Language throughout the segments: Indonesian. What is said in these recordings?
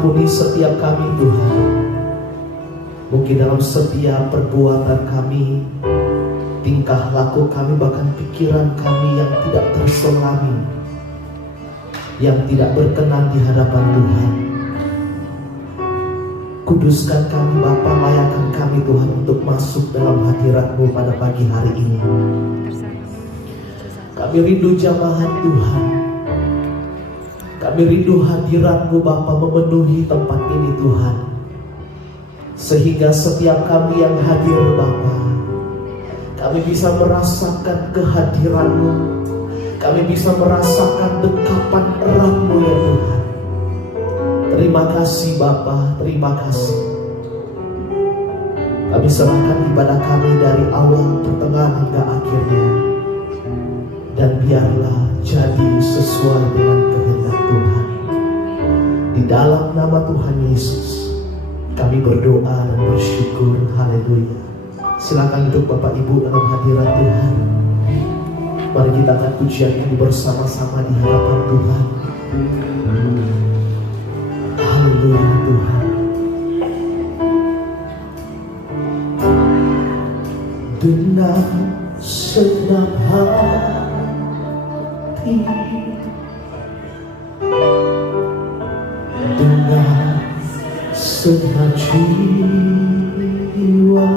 ampuni setiap kami Tuhan. Mungkin dalam setiap perbuatan kami, tingkah laku kami, bahkan pikiran kami yang tidak terselami, yang tidak berkenan di hadapan Tuhan. Kuduskan kami Bapa, layakkan kami Tuhan untuk masuk dalam hadirat-Mu pada pagi hari ini. Kami rindu jamahan Tuhan. Kami rindu hadirat-Mu Bapa memenuhi tempat ini Tuhan. Sehingga setiap kami yang hadir Bapa, kami bisa merasakan kehadiran-Mu. Kami bisa merasakan dekapan erat-Mu ya Tuhan. Terima kasih Bapa, terima kasih. Kami serahkan ibadah kami dari awal, pertengahan hingga akhirnya. Dan biarlah jadi sesuai dengan kehendak Tuhan. Di dalam nama Tuhan Yesus kami berdoa dan bersyukur. Haleluya. Silakan duduk Bapak Ibu dalam hadirat Tuhan. Mari kita angkat pujian ini bersama-sama di hadapan Tuhan. Haleluya Tuhan. Dengan segenap hati, dengan segenap jiwa,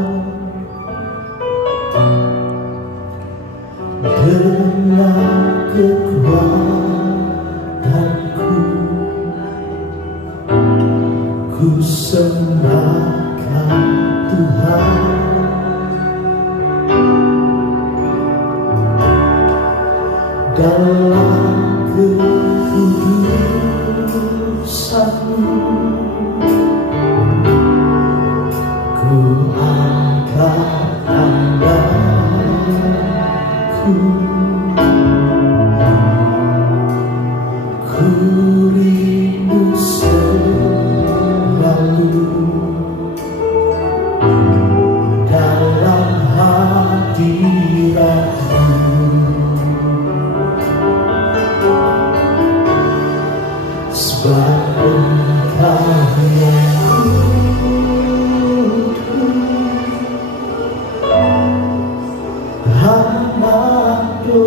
dengan kekuatanku, ku serahkan Tuhan. Dalam kekudusan-Mu ku angkat tanganku, ku rindu selalu dalam hadirat-Mu. Sebab Engkau yang kudus, anak domba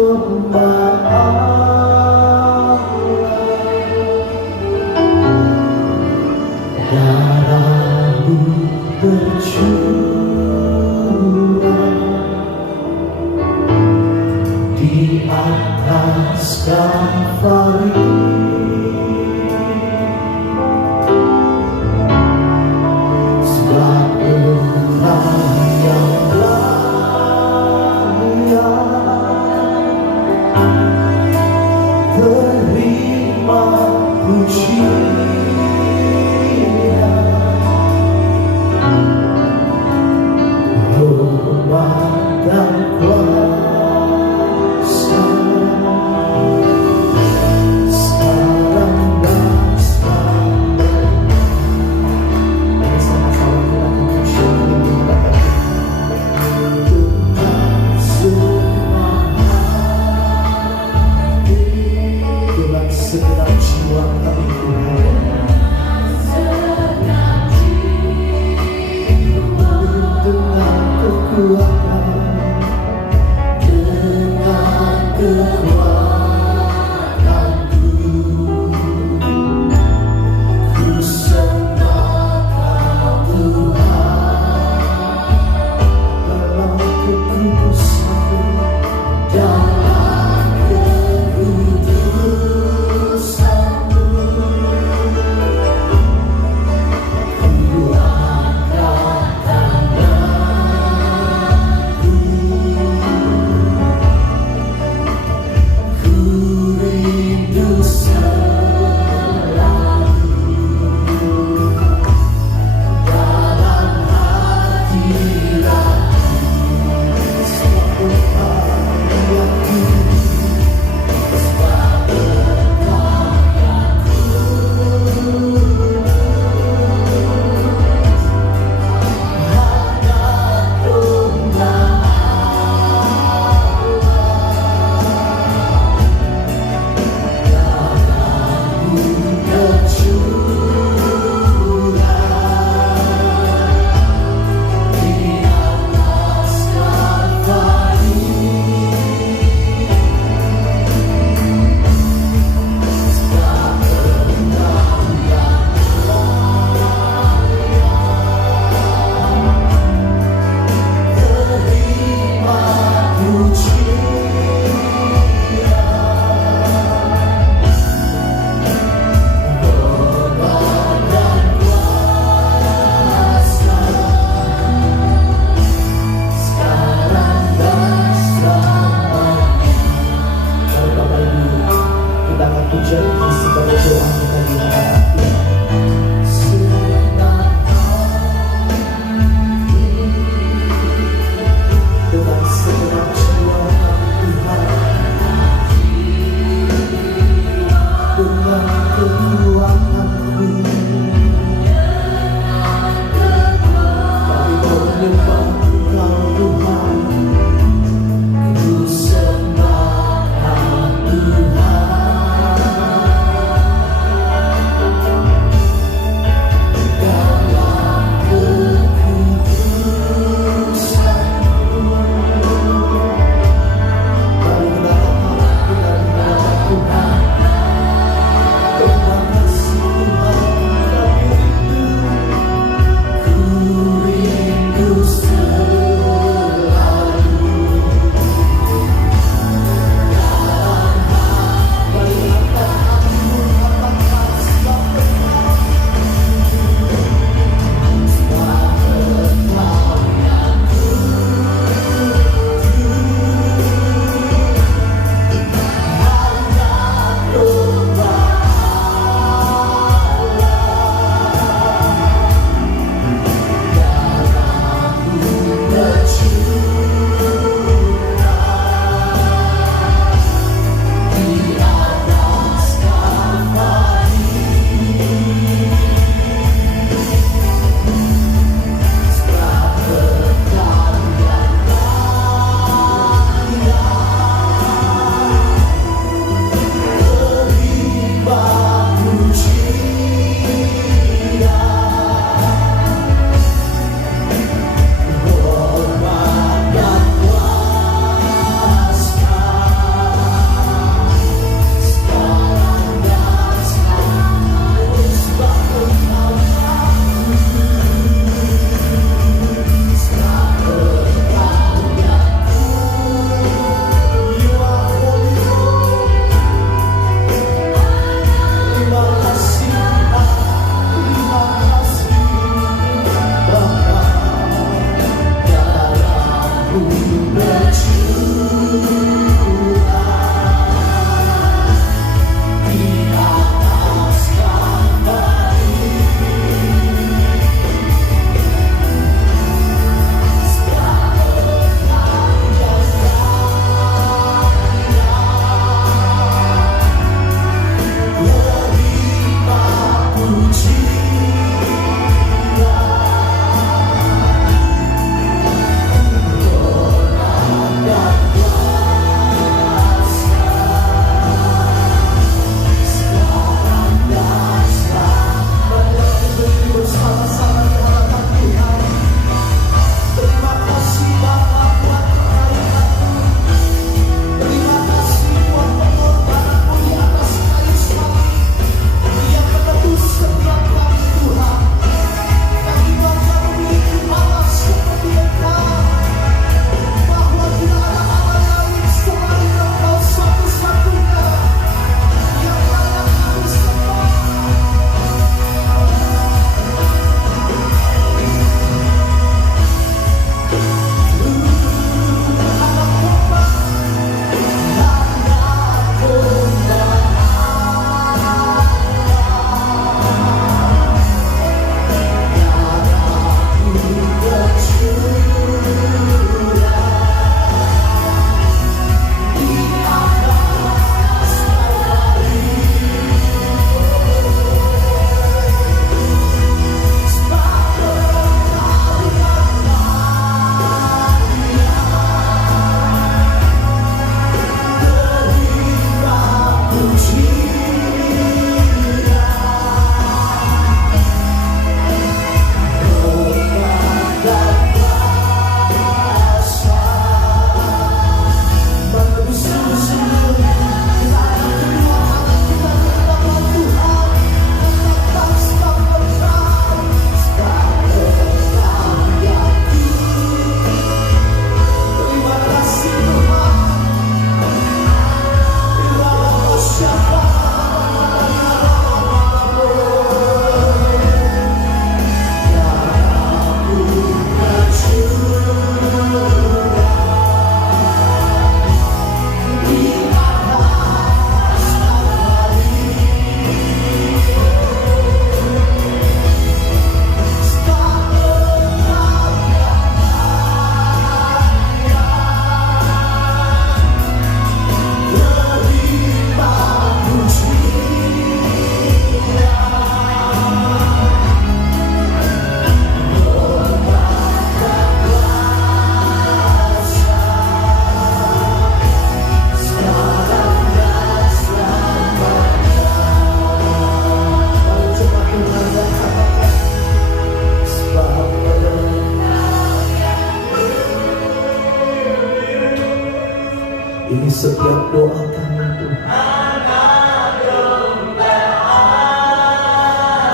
Ini setiap doa kami Tuhan.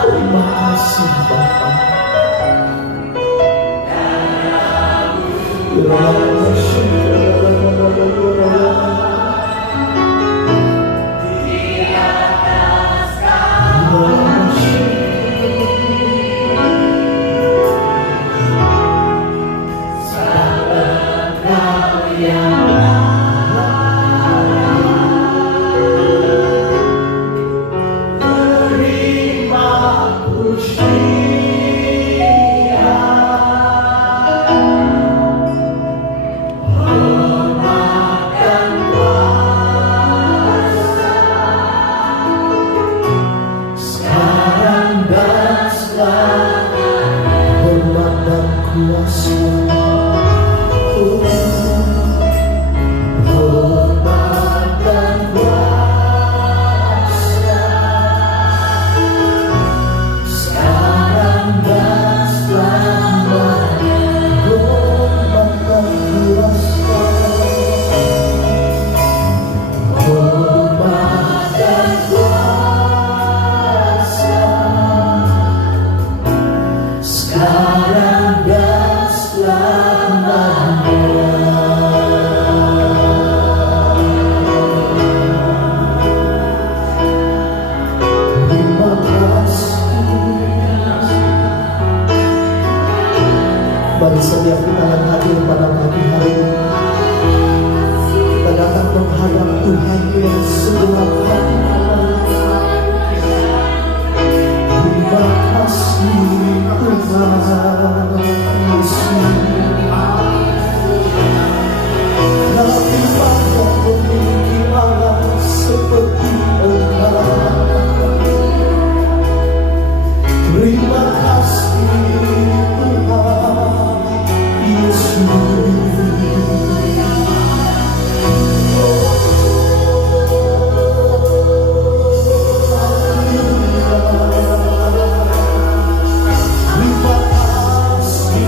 Terima kasih Bapa. Bagi setiap kita yang hadir pada pagi hari ini, kita datang menghadap Tuhan yang segenap hati. Terima kasih Tuhan Yesus. Nabi banyak memiliki Allah seperti Engkau. Terima kasih Tuhan Yesus. Terima kasih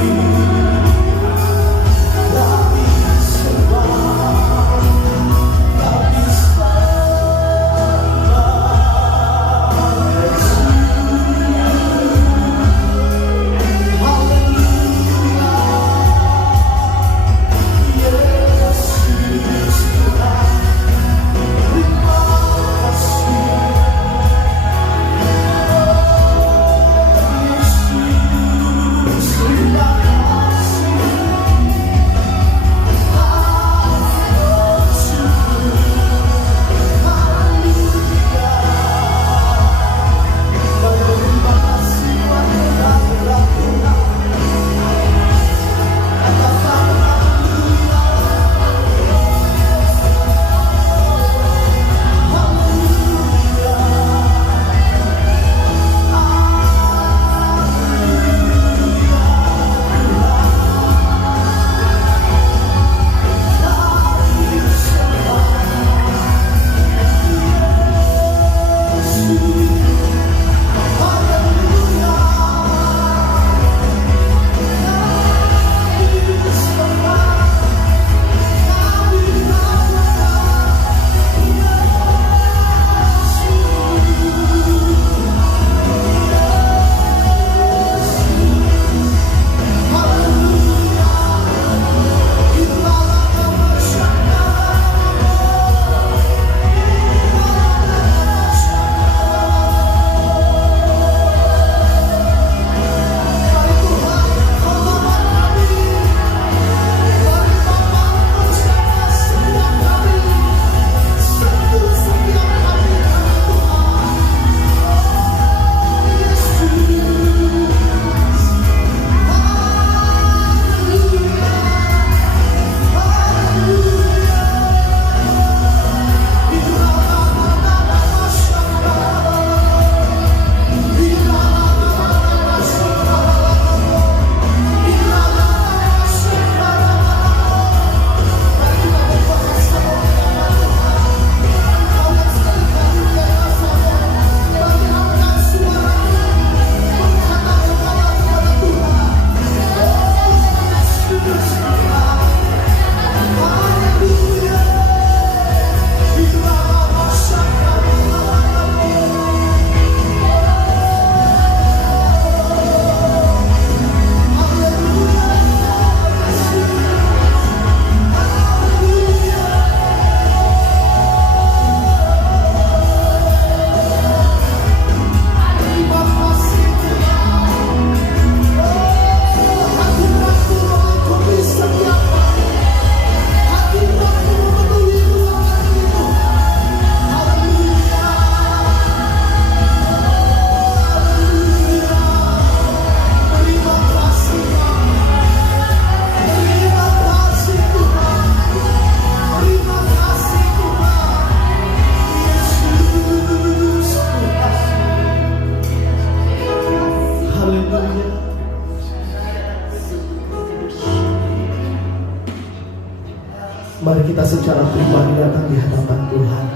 Mari kita secara pribadi datang di hadapan Tuhan.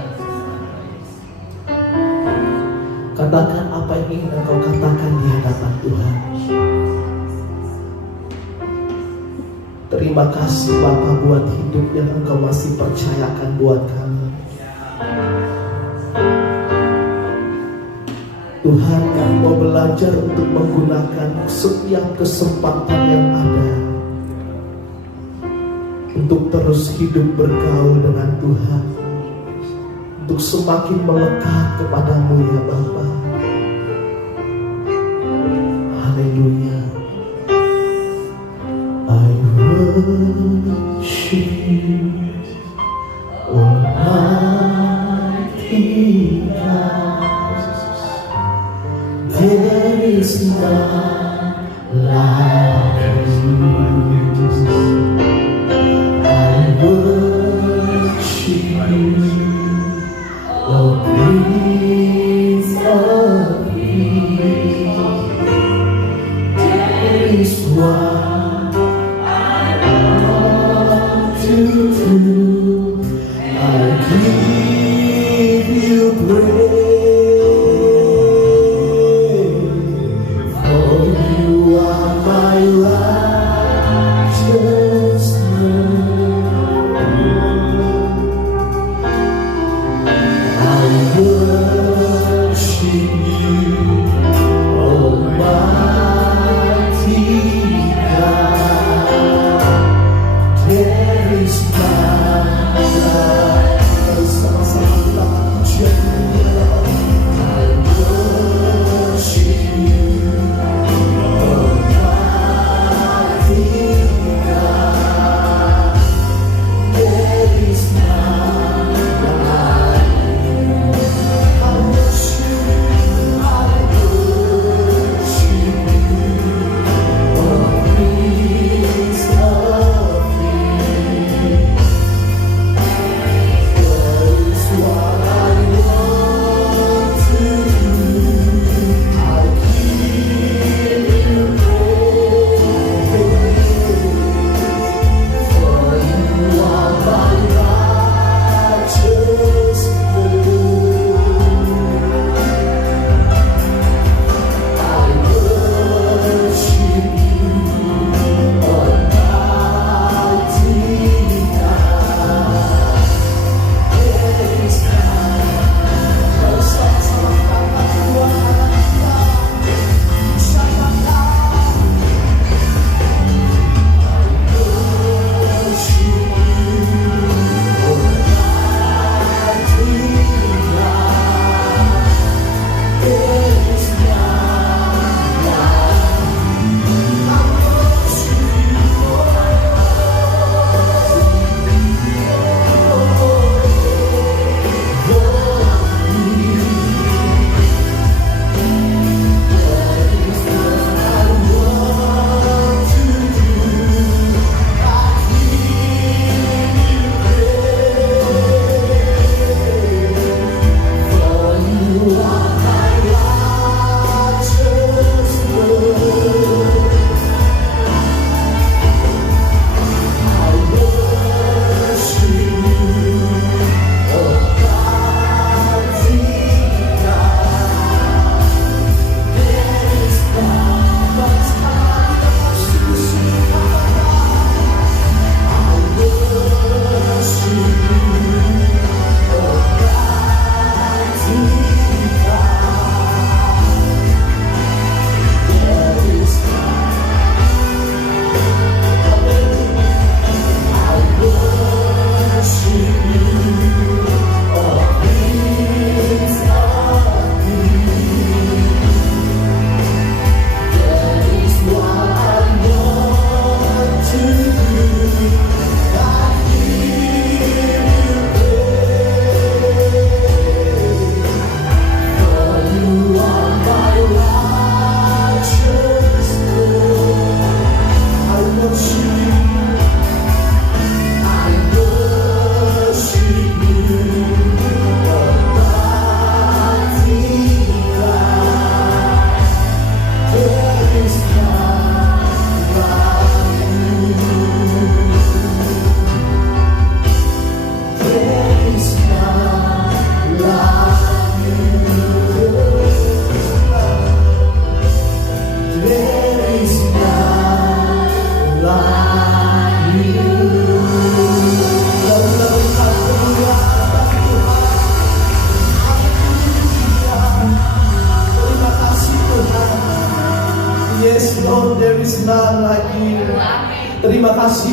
Katakan apa yang ingin engkau katakan di hadapan Tuhan. Terima kasih Bapa buat hidup yang engkau masih percayakan buat kami. Tuhan, kami mau belajar untuk menggunakan setiap kesempatan yang ada untuk terus hidup bergaul dengan Tuhan, untuk semakin melekat kepadamu ya Bapa. Haleluya. I worship you, Almighty God. There is none like you. I worship you, oh Prince of Peace. There is one I want to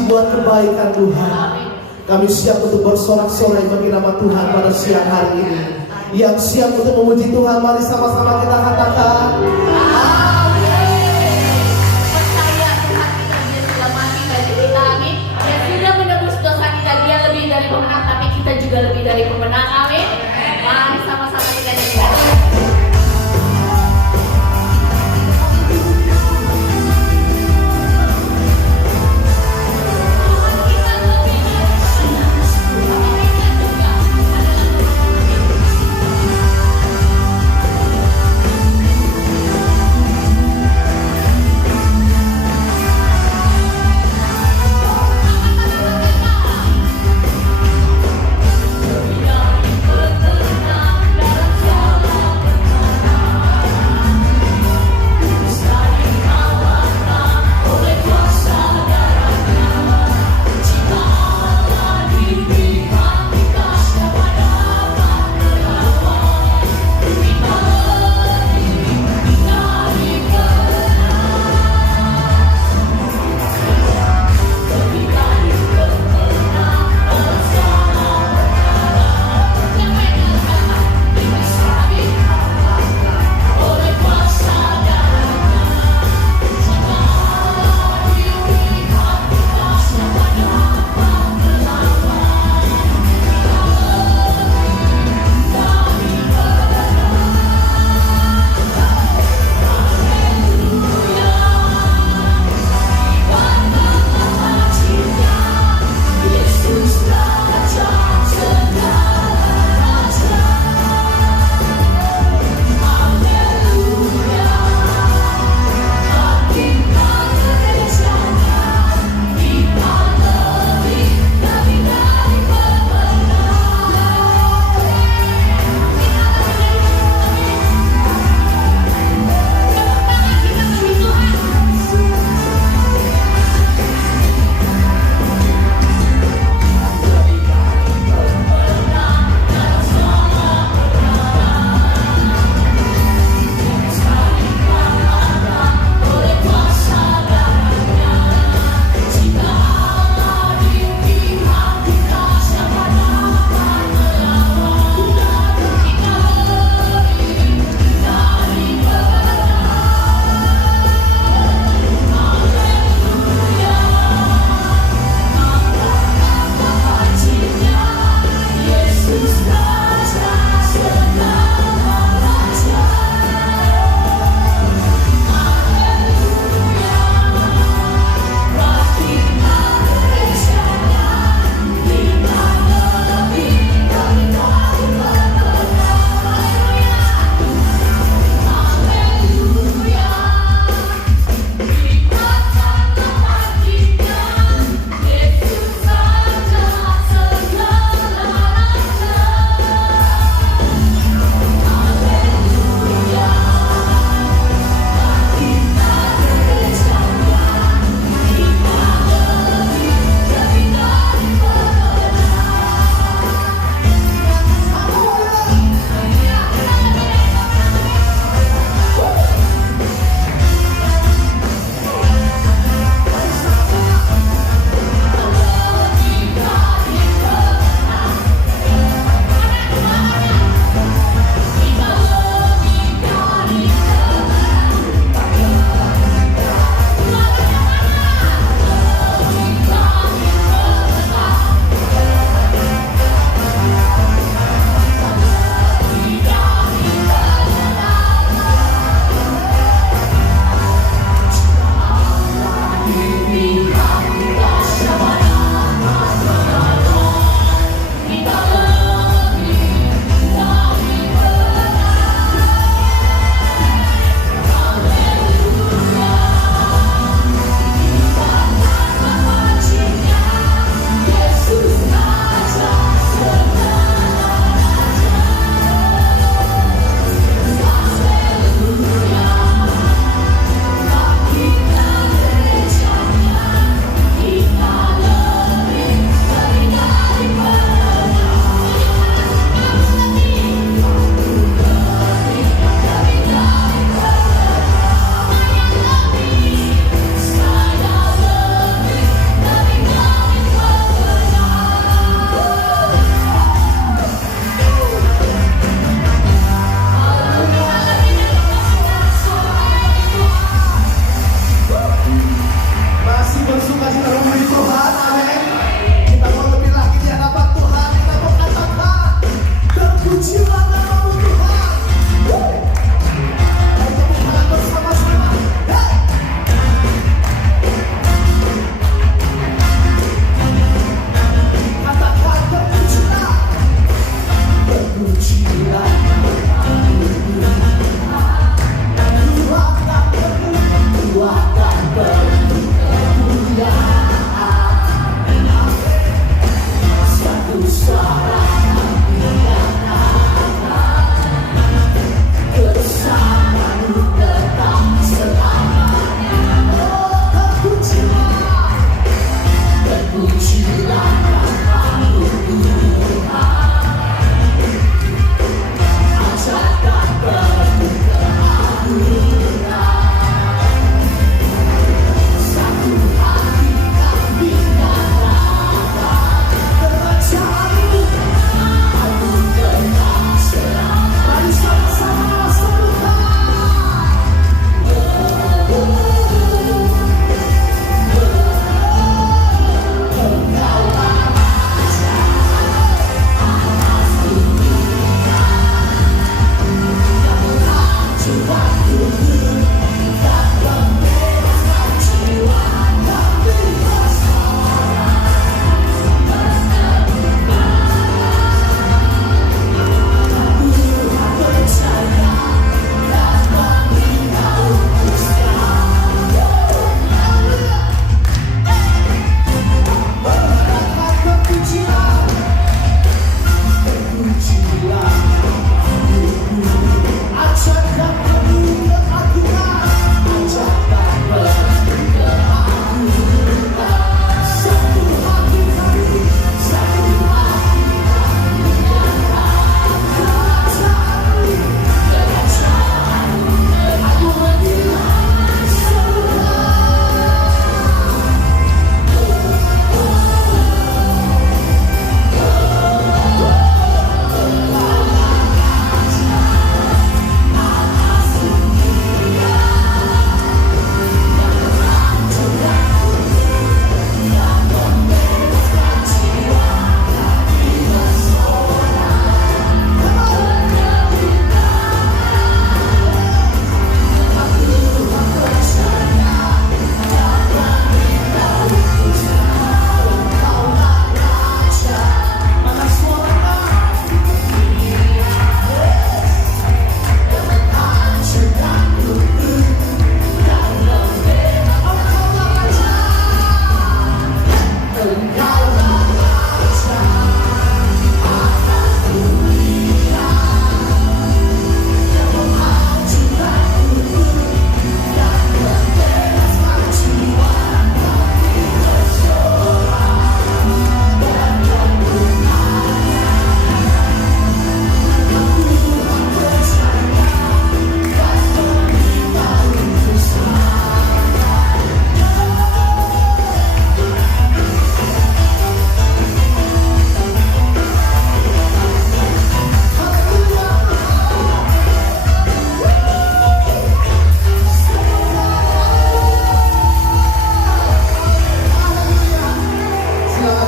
buat kebaikan Tuhan. Kami siap untuk bersorak-sorai bagi nama Tuhan pada siang hari ini. Yang siap untuk memuji Tuhan, mari sama-sama kita katakan percaya Tuhan kita, dia sudah mati bagi kita, amin. Dia sudah menebus dosa kita, dia lebih dari pemenang, tapi kita juga lebih dari pemenang, amin. Mari sama-sama kita nyanyikan. Kita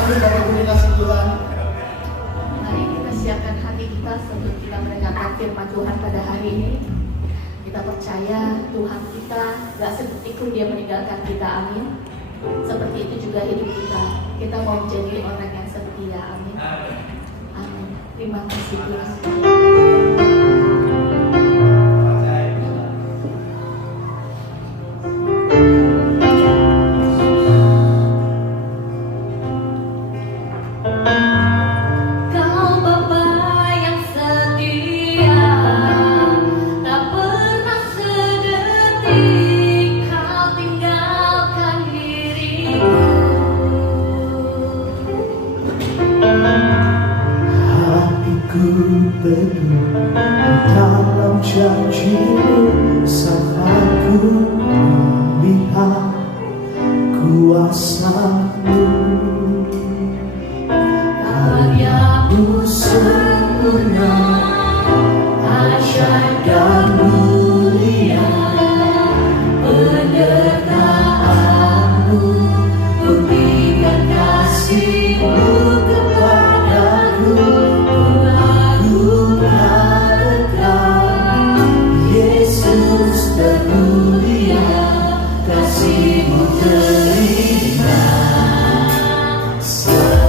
kasih Bapak Ibu dikasih Tuhan. Mari kita siapkan hati kita sebelum kita mendengarkan firman Tuhan pada hari ini. Kita percaya Tuhan kita gak seperti itu Dia meninggalkan kita, amin. Seperti itu juga hidup kita. Kita mau menjadi orang yang setia, amin. Amin. Terima kasih Tuhan. Berlindung dalam janji-Mu saat ku melihat kuasa-Mu. Karya-Mu sempurna, ajaib dan mulia, penyertaan-Mu buktikan kasih-Mu kepadaku. Yesus termulia, kasih-Mu terindah selamanya.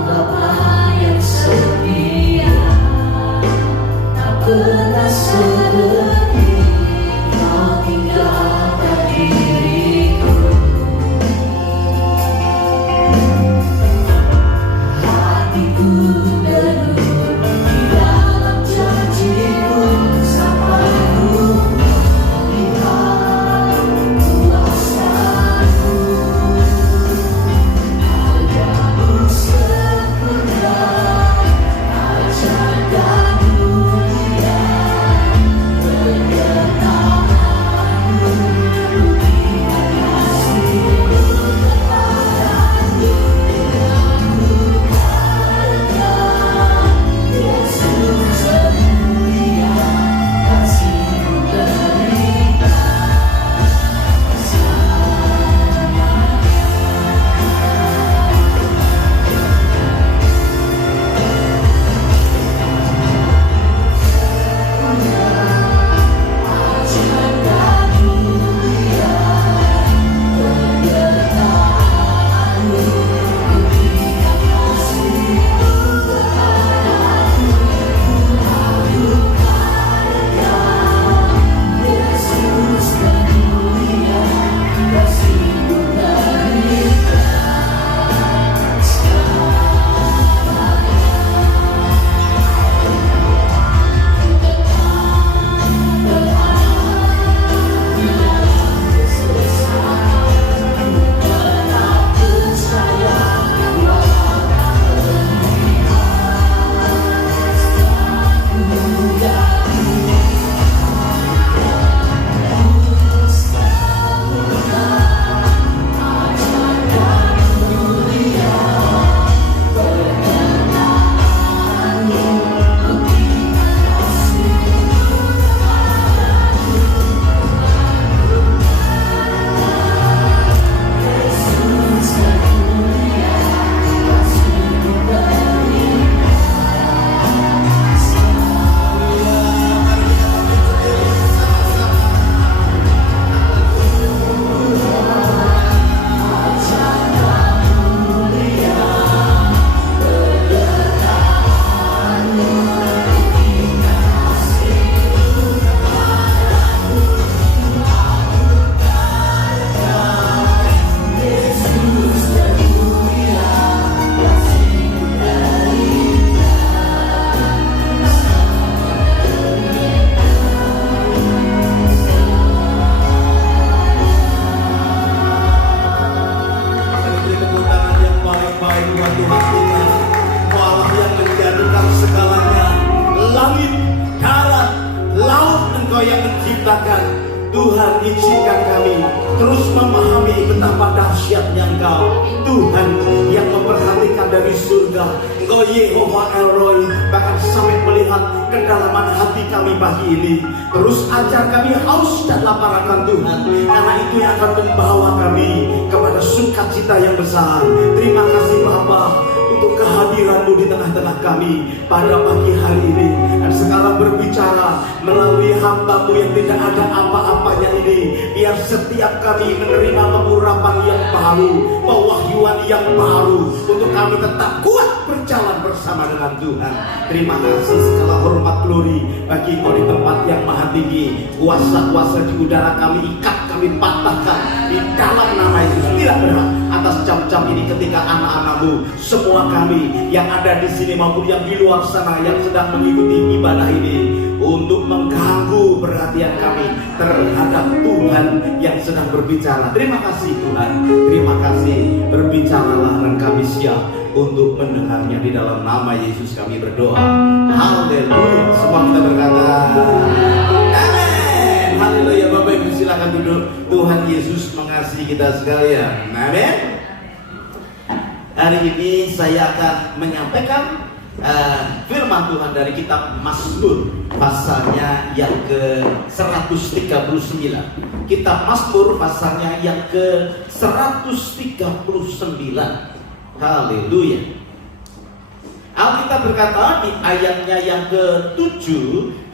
Bapa yang setia, tak pernah seperti Kau tinggalkan diriku. Hatiku teduh di dalam janji-Mu sampai ku melihat kuasa-Mu. Karya-Mu sempurna, ajaib dan mulia, penyertaan-Mu buktikan kasih-Mu kepadaku. Yesus termulia, kasih-Mu terindah ajaib dan mulia, penyertaan-Mu buktikan kasih-Mu kepadaku. Yesus termulia, kasih-Mu terindah Engkau yang menciptakan Tuhan, izinkan kami terus memahami betapa dahsyatnya Engkau, Tuhan yang memperhatikan dari surga. Engkau Yehova Elroy, bahkan sampai melihat kedalaman hati kami pagi ini. Terus ajar kami haus dan lapar akan Tuhan, karena itu yang akan membawa kami kepada sukacita yang besar. Terima kasih Bapa untuk kehadiran-Mu di tengah-tengah kami pada pagi hari ini. Dan sekarang berbicara melalui hamba-Mu yang tidak ada apa-apanya ini, biar setiap kami menerima pengurapan yang baru, pewahyuan yang baru, untuk kami tetap kuat berjalan bersama dengan Tuhan. Terima kasih, segala hormat glori bagi Engkau di tempat yang maha tinggi. Kuasa-kuasa di udara kami ikat, kami patahkan di dalam nama Yesus. Tidak berhak atas jam-jam ini ketika anak-anak-Mu, semua kami yang ada di sini maupun yang di luar sana yang sedang mengikuti ibadah ini, untuk mengganggu perhatian kami terhadap Tuhan yang sedang berbicara. Terima kasih Tuhan, terima kasih. Berbicaralah dan kami siap untuk mendengarnya. Di dalam nama Yesus kami berdoa. Haleluya. Semua kita berkata amin. Haleluya. Bapak Ibu silakan duduk. Tuhan Yesus mengasihi kita sekalian. Amin. Hari ini saya akan menyampaikan firman Tuhan dari kitab Mazmur, pasalnya yang ke-139. Kitab Mazmur pasalnya yang ke-139. Haleluya. Alkitab berkata di ayatnya yang ke-7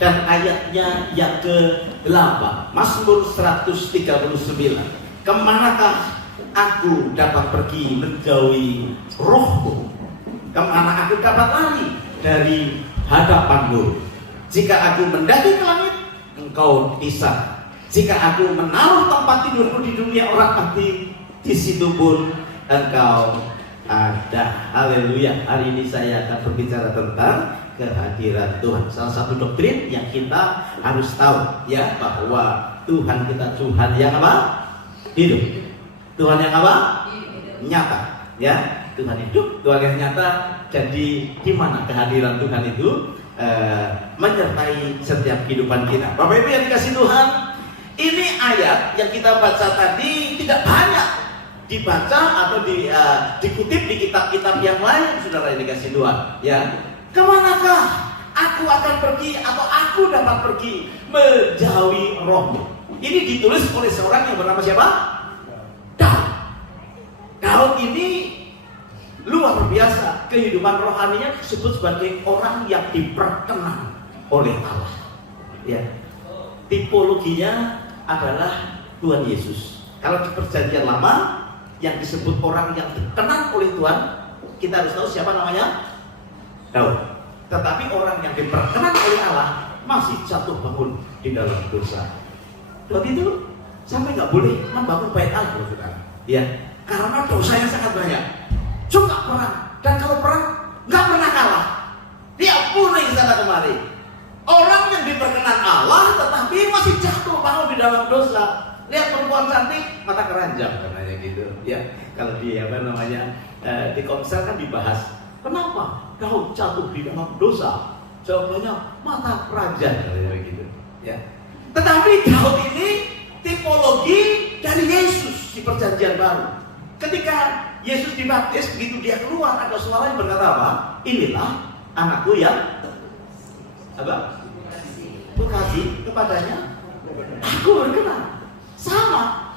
dan ayatnya yang ke-8. Mazmur 139. Kemanakah aku dapat pergi menjauhi Roh-Mu? Kemana aku dapat lari dari hadapan-Mu? Jika aku mendaki ke langit, Engkau di sana. Jika aku menaruh tempat tidurku di dunia orang mati, di situ pun Engkau ada. Haleluya. Hari ini saya akan berbicara tentang kehadiran Tuhan. Salah satu doktrin yang kita harus tahu, ya, bahwa Tuhan kita Tuhan yang apa? Hidup. Tuhan yang apa? Nyata. Ya, Tuhan hidup, Tuhan yang nyata. Jadi di mana kehadiran Tuhan itu menyertai setiap kehidupan kita. Bapak Ibu yang dikasih Tuhan, ini ayat yang kita baca tadi tidak banyak dibaca atau dikutip di kitab-kitab yang lain, saudara yang dikasih Tuhan. Ya, kemanakah aku akan pergi atau aku dapat pergi menjauhi Roh-Mu? Ini ditulis oleh seorang yang bernama siapa? Daud. Daud ini luar biasa. Kehidupan rohaninya disebut sebagai orang yang diperkenan oleh Allah. Ya, tipologinya adalah Tuhan Yesus. Kalau di Perjanjian Lama yang disebut orang yang dikenal oleh Tuhan, kita harus tahu siapa namanya? Daud. Tetapi orang yang diperkenan oleh Allah masih jatuh bangun di dalam dosa. Daud itu sampai nggak boleh membangun bait Allah, saudara. Ya, karena dosanya sangat banyak. Suka perang, dan kalau perang nggak pernah kalah. Dia punah sana kemari. Orang yang diperkenan Allah tetapi masih jatuh bangun di dalam dosa. Lihat perempuan cantik, mata keranjang katanya gitu. Ya, kalau di di Komsel kan dibahas, kenapa Daud jatuh di dalam dosa? Jawabannya mata keranjang katanya gitu. Ya. Tetapi Daud ini tipologi dari Yesus di Perjanjian Baru. Ketika Yesus dibaptis, begitu dia keluar, ada suara yang berkata apa? Inilah anakku yang apa? Bekasih kepadanya aku berkenan. Sama.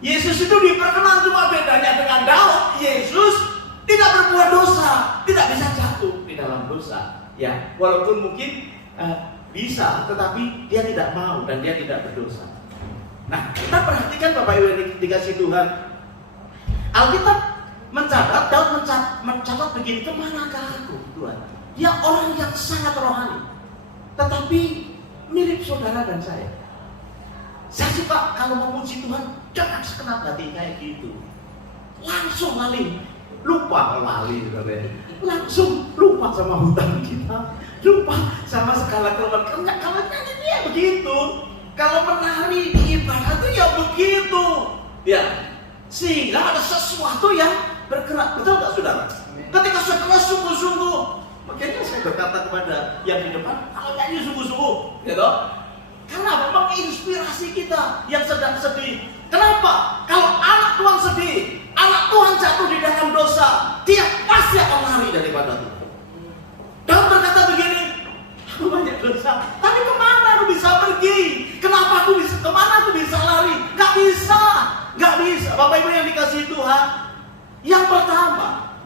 Yesus itu diperkenan, cuma bedanya dengan Daud, Yesus tidak berbuat dosa, tidak bisa jatuh di dalam dosa. Ya, walaupun mungkin bisa, tetapi dia tidak mau dan dia tidak berdosa. Nah, kita perhatikan Bapak Ibu yang dikasih Tuhan. Alkitab mencatat, Daud mencatat begini, kemanakah aku Tuhan? Dia orang yang sangat rohani, tetapi mirip saudara dan saya. Saya suka kalau memuji Tuhan dengan segenap hati kayak gitu. Langsung lupa langsung lupa sama hutang kita, lupa sama segala kelemahan. Kalau nyanyi dia begitu, kalau menari di ibadah itu ya begitu. Ya, sehingga ada sesuatu yang bergerak. Betul nggak saudara? Ketika saudara sungguh-sungguh, makanya saya berkata kepada yang di depan, kalau nyanyi sungguh-sungguh, gitu. Kalau Karena apa? Menginspirasi kita yang sedang sedih. Kenapa? Kalau anak Tuhan sedih, anak Tuhan jatuh di dalam dosa, dia pasti akan lari daripada Tuhan. Daud berkata begini, aku banyak dosa, tapi kemana aku bisa pergi? Kenapa aku bisa? Kemana aku bisa lari? Gak bisa. Bapak Ibu yang dikasihi Tuhan, yang pertama,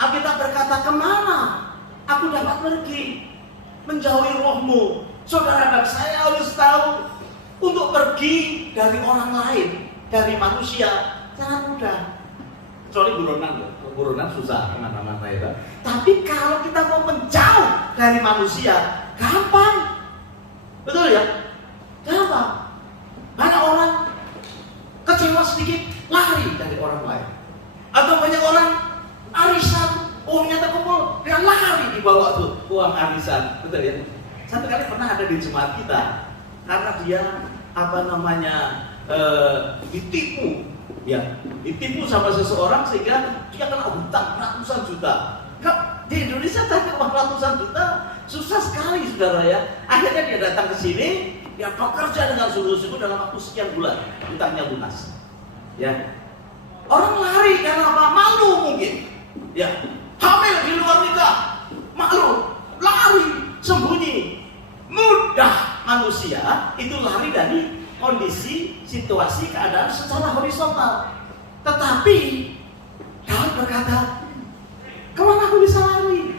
Alkitab berkata, kemana aku dapat pergi? Menjauhi rohmu. Saudara dan saya harus tahu, untuk pergi dari orang lain, dari manusia, sangat mudah. Kecuali buronan susah kemana-mana ya. Tapi kalau kita mau menjauh dari manusia, gampang. Betul ya? Gampang. Banyak orang kecewa sedikit, lari dari orang lain. Atau banyak orang arisan, uangnya terkumpul, dia lari dibawa tuh uang arisan. Betul ya? Satu kali pernah ada di jemaat kita, karena dia ditipu sama seseorang sehingga dia kena hutang ratusan juta. Di Indonesia tadi uang ratusan juta susah sekali, saudara ya. Akhirnya dia datang ke sini, dia bekerja dengan sungguh-sungguh dalam waktu sekian bulan, hutangnya lunas. Ya, orang lari karena apa? Malu mungkin. Ya, hamil di luar nikah, malu, lari, sembunyi. Mudah manusia itu lari dari kondisi, situasi, keadaan secara horizontal. Tetapi Daud berkata, kemana aku bisa lari?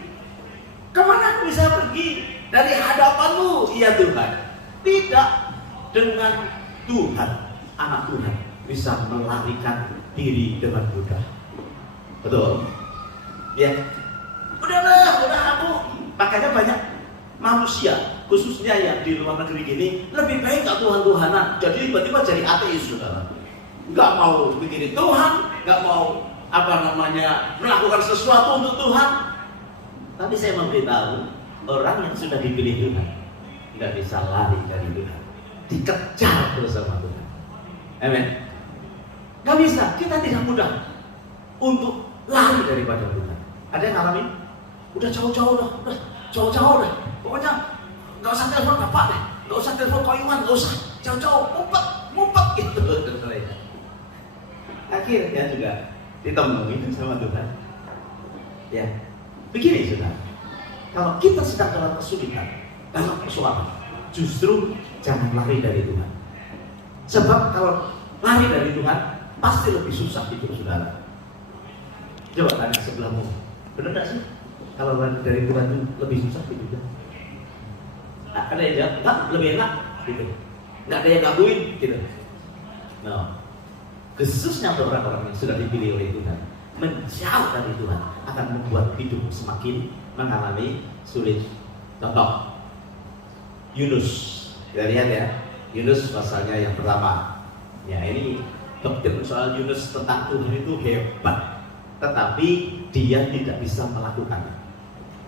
Kemana aku bisa pergi dari hadapanmu, ya Tuhan? Tidak. Dengan Tuhan, anak Tuhan bisa melarikan diri dengan mudah. Betul? Ya. Udah aku. Makanya banyak manusia, khususnya yang di luar negeri gini, lebih baik gak Tuhan-Tuhanan. Jadi tiba-tiba jadi ateis, saudara. Gak mau begini Tuhan, gak mau melakukan sesuatu untuk Tuhan. Tapi saya memberitahu, orang yang sudah dipilih Tuhan gak bisa lari dari Tuhan, dikejar terus sama Tuhan. Amin. Gak bisa, kita tidak mudah untuk lari daripada Tuhan. Ada yang ngalamin? Udah jauh-jauh dah. Pokoknya nggak usah telepon bapak deh, nggak usah telepon Ko Iwan, nggak usah, jauh-jauh, ngumpet gitu. Akhirnya juga ditemui sama Tuhan. Ya, begini saudara, kalau kita sedang dalam kesulitan, dalam persoalan, justru jangan lari dari Tuhan. Sebab kalau lari dari Tuhan, pasti lebih susah hidup saudara. Coba tanya sebelahmu, benar nggak sih? Kalau lari dari Tuhan itu lebih susah hidupnya? Ada yang jawab, enggak, lebih enak gitu. Enggak ada yang gangguin gitu. No. Khususnya untuk orang-orang yang sudah dipilih oleh Tuhan, menjauh dari Tuhan akan membuat hidup semakin mengalami sulit. Contoh Yunus, kita lihat ya, Yunus pasalnya yang pertama. Ya, ini doktrin soal Yunus tentang Tuhan itu hebat, tetapi dia tidak bisa melakukannya.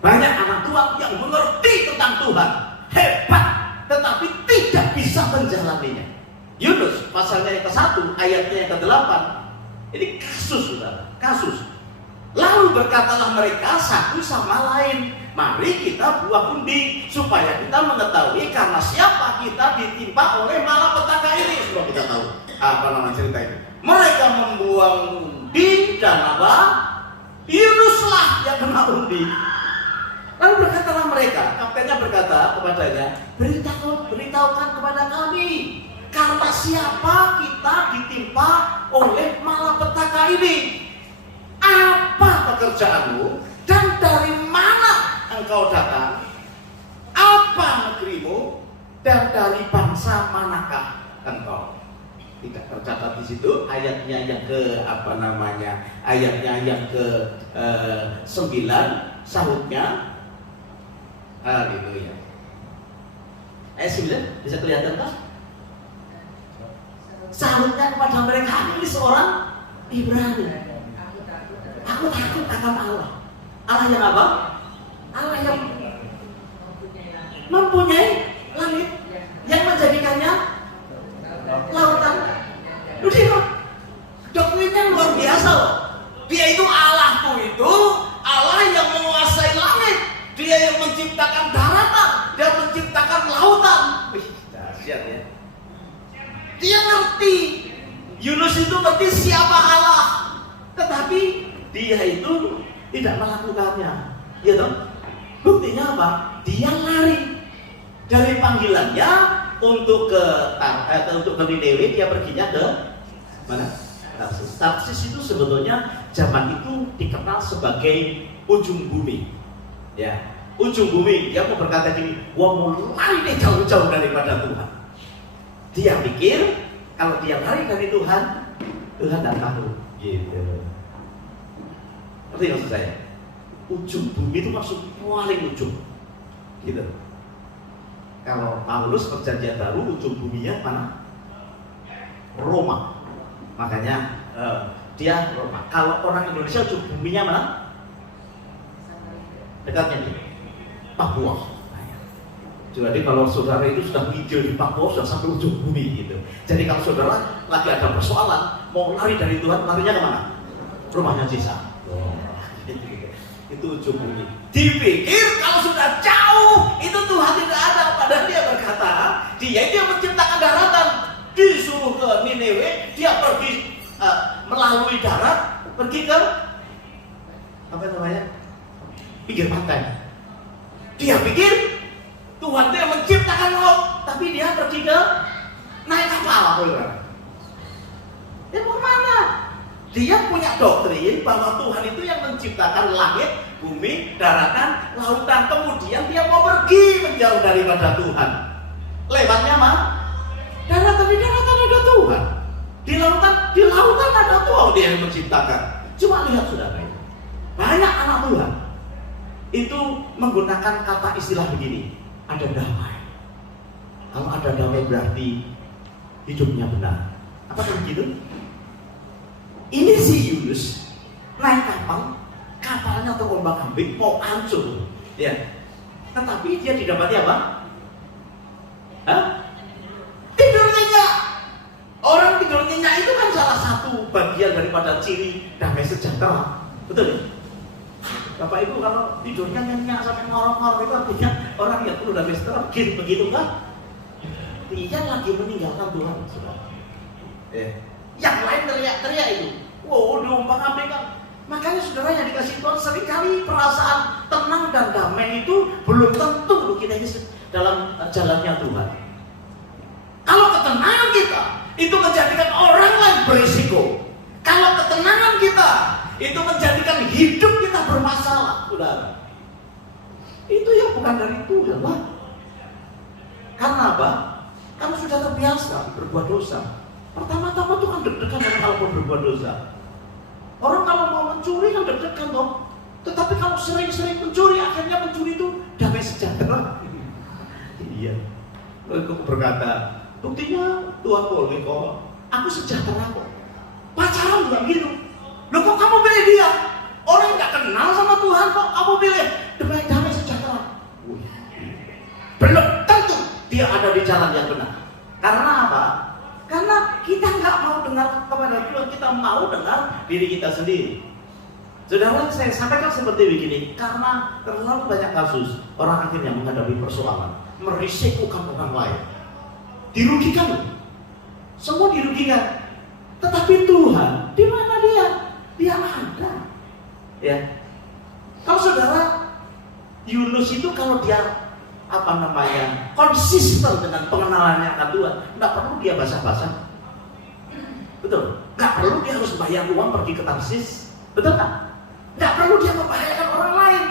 Banyak anak Tuhan yang mengerti tentang Tuhan, hebat, tetapi tidak bisa menjalaninya. Yunus pasalnya yang ke-1, ayatnya yang ke-8. Ini kasus, saudara, kasus. Lalu berkatalah mereka satu sama lain, mari kita buah undi supaya kita mengetahui karena siapa kita ditimpa oleh malapetaka ini. Supaya kita tahu apa nama cerita ini. Mereka membuang undi dan apa? Yunuslah yang kena undi. Lalu berkatalah mereka, kaptennya berkata kepadanya, beritahukan kepada kami karena siapa kita ditimpa oleh malapetaka ini. Apa pekerjaanmu dan dari mana engkau datang? Apa negerimu dan dari bangsa manakah engkau? Tidak tercatat di situ ayatnya yang ke ayatnya yang ke 9, sahutnya. Haleluya. Ayat 9 bisa kelihatan kan? Sahutnya kepada mereka, ini seorang Ibrani. Aku takut akan Allah. Allah yang apa? Allah yang mempunyai langit, yang menjadikannya lautan. Dia doktrinnya luar biasa loh. Dia itu Allahku itu Allah yang menguasai langit. Dia yang menciptakan daratan, dia menciptakan lautan. Dia ngerti. Yunus itu ngerti siapa Allah. Tetapi dia itu tidak melakukannya. Ya toh? Buktinya apa? Dia lari dari panggilannya untuk ke Niniwe. Dia perginya ke mana? Tarsis. Tarsis itu sebetulnya zaman itu dikenal sebagai ujung bumi. Ya, ujung bumi. Dia mau berkata gini, gua mau lari deh jauh-jauh daripada Tuhan. Dia pikir kalau dia lari dari Tuhan, Tuhan tidak tahu. Gitu. Ngerti maksud saya? Ujung bumi itu maksud paling ujung. Gitu. Kalau Paulus perjanjian baru, ujung buminya mana? Roma. Makanya dia Roma. Kalau orang Indonesia ujung buminya mana? Dekatnya nih, Papua. Jadi kalau saudara itu sudah hijau di Papua, sudah sampai ujung bumi gitu. Jadi kalau saudara lagi ada persoalan, mau lari dari Tuhan, larinya kemana? Rumahnya Cisa. Itu ujung bumi. Dipikir kalau sudah jauh, itu Tuhan tidak ada. Padahal dia berkata, dia itu yang menciptakan daratan. Disuruh ke Niniwe, dia pergi melalui darat, pergi ke apa namanya? Pinggir pantai. Dia pikir Tuhan itu yang menciptakan laut, tapi dia pergi ke naik kapal. Dia mau kemana? Dia punya doktrin bahwa Tuhan itu yang menciptakan langit, bumi, daratan, lautan. Kemudian dia mau pergi menjauh daripada Tuhan. Lewatnya mah daratan, di daratan ada Tuhan. Di lautan ada Tuhan, dia yang menciptakan. Cuma lihat saudara, banyak anak Tuhan itu menggunakan kata istilah begini. Ada damai. Kalau ada damai berarti hidupnya benar. Apa begitu? Ini si Yunus naik kapal, kapalnya terombang-ambing mau hancur, ya. Tetapi dia didapati apa? Hah? Tidur nyenyak. Orang tidur nyenyak itu kan salah satu bagian daripada ciri damai sejahtera, betul ya? Bapak Ibu kalau tidurnya nyenyak sampai ngorok-ngorok itu artinya orang yang perlu damai sejahtera, begitu kan? Dia lagi meninggalkan Tuhan, saudara. Yang lain teriak-teriak itu, wow, diombang-ambing kan. Makanya saudara yang dikasih Tuhan, seringkali perasaan tenang dan damai itu belum tentu kita ini dalam jalannya Tuhan. Kalau ketenangan kita itu menjadikan orang lain berisiko. Kalau ketenangan kita itu menjadikan hidup kita bermasalah, saudara. Itu yang bukan dari Tuhan lah. Karena apa? Kamu sudah terbiasa berbuat dosa. Pertama-tama tuh kan deg-degan kalau mau berbuat dosa. Orang kalau mau mencuri kan deg-degan toh. Tetapi kalau sering-sering mencuri, akhirnya mencuri itu damai sejahtera. Iya. Aku berkata, buktinya Tuhan boleh kok. Aku sejahtera kok. Pacaran juga gitu. Loh kok kamu pilih dia? Orang yang gak kenal sama Tuhan kok kamu pilih demi damai sejahtera. Belum tentu dia ada di jalan yang benar. Karena apa? Karena kita nggak mau dengar kepada Tuhan, kita mau dengar diri kita sendiri. Saudara, saya sampaikan seperti begini, karena terlalu banyak kasus orang akhirnya menghadapi persoalan, merisikokan orang lain, dirugikan, semua dirugikan. Tetapi Tuhan, di mana dia? Dia ada. Ya, kalau saudara Yunus itu kalau dia konsisten dengan pengenalannya akan Tuhan, nggak perlu dia basah-basah, betul? Nggak perlu dia harus bayar uang pergi ke Tarsis, betul tak? Nggak perlu dia membahayakan orang lain.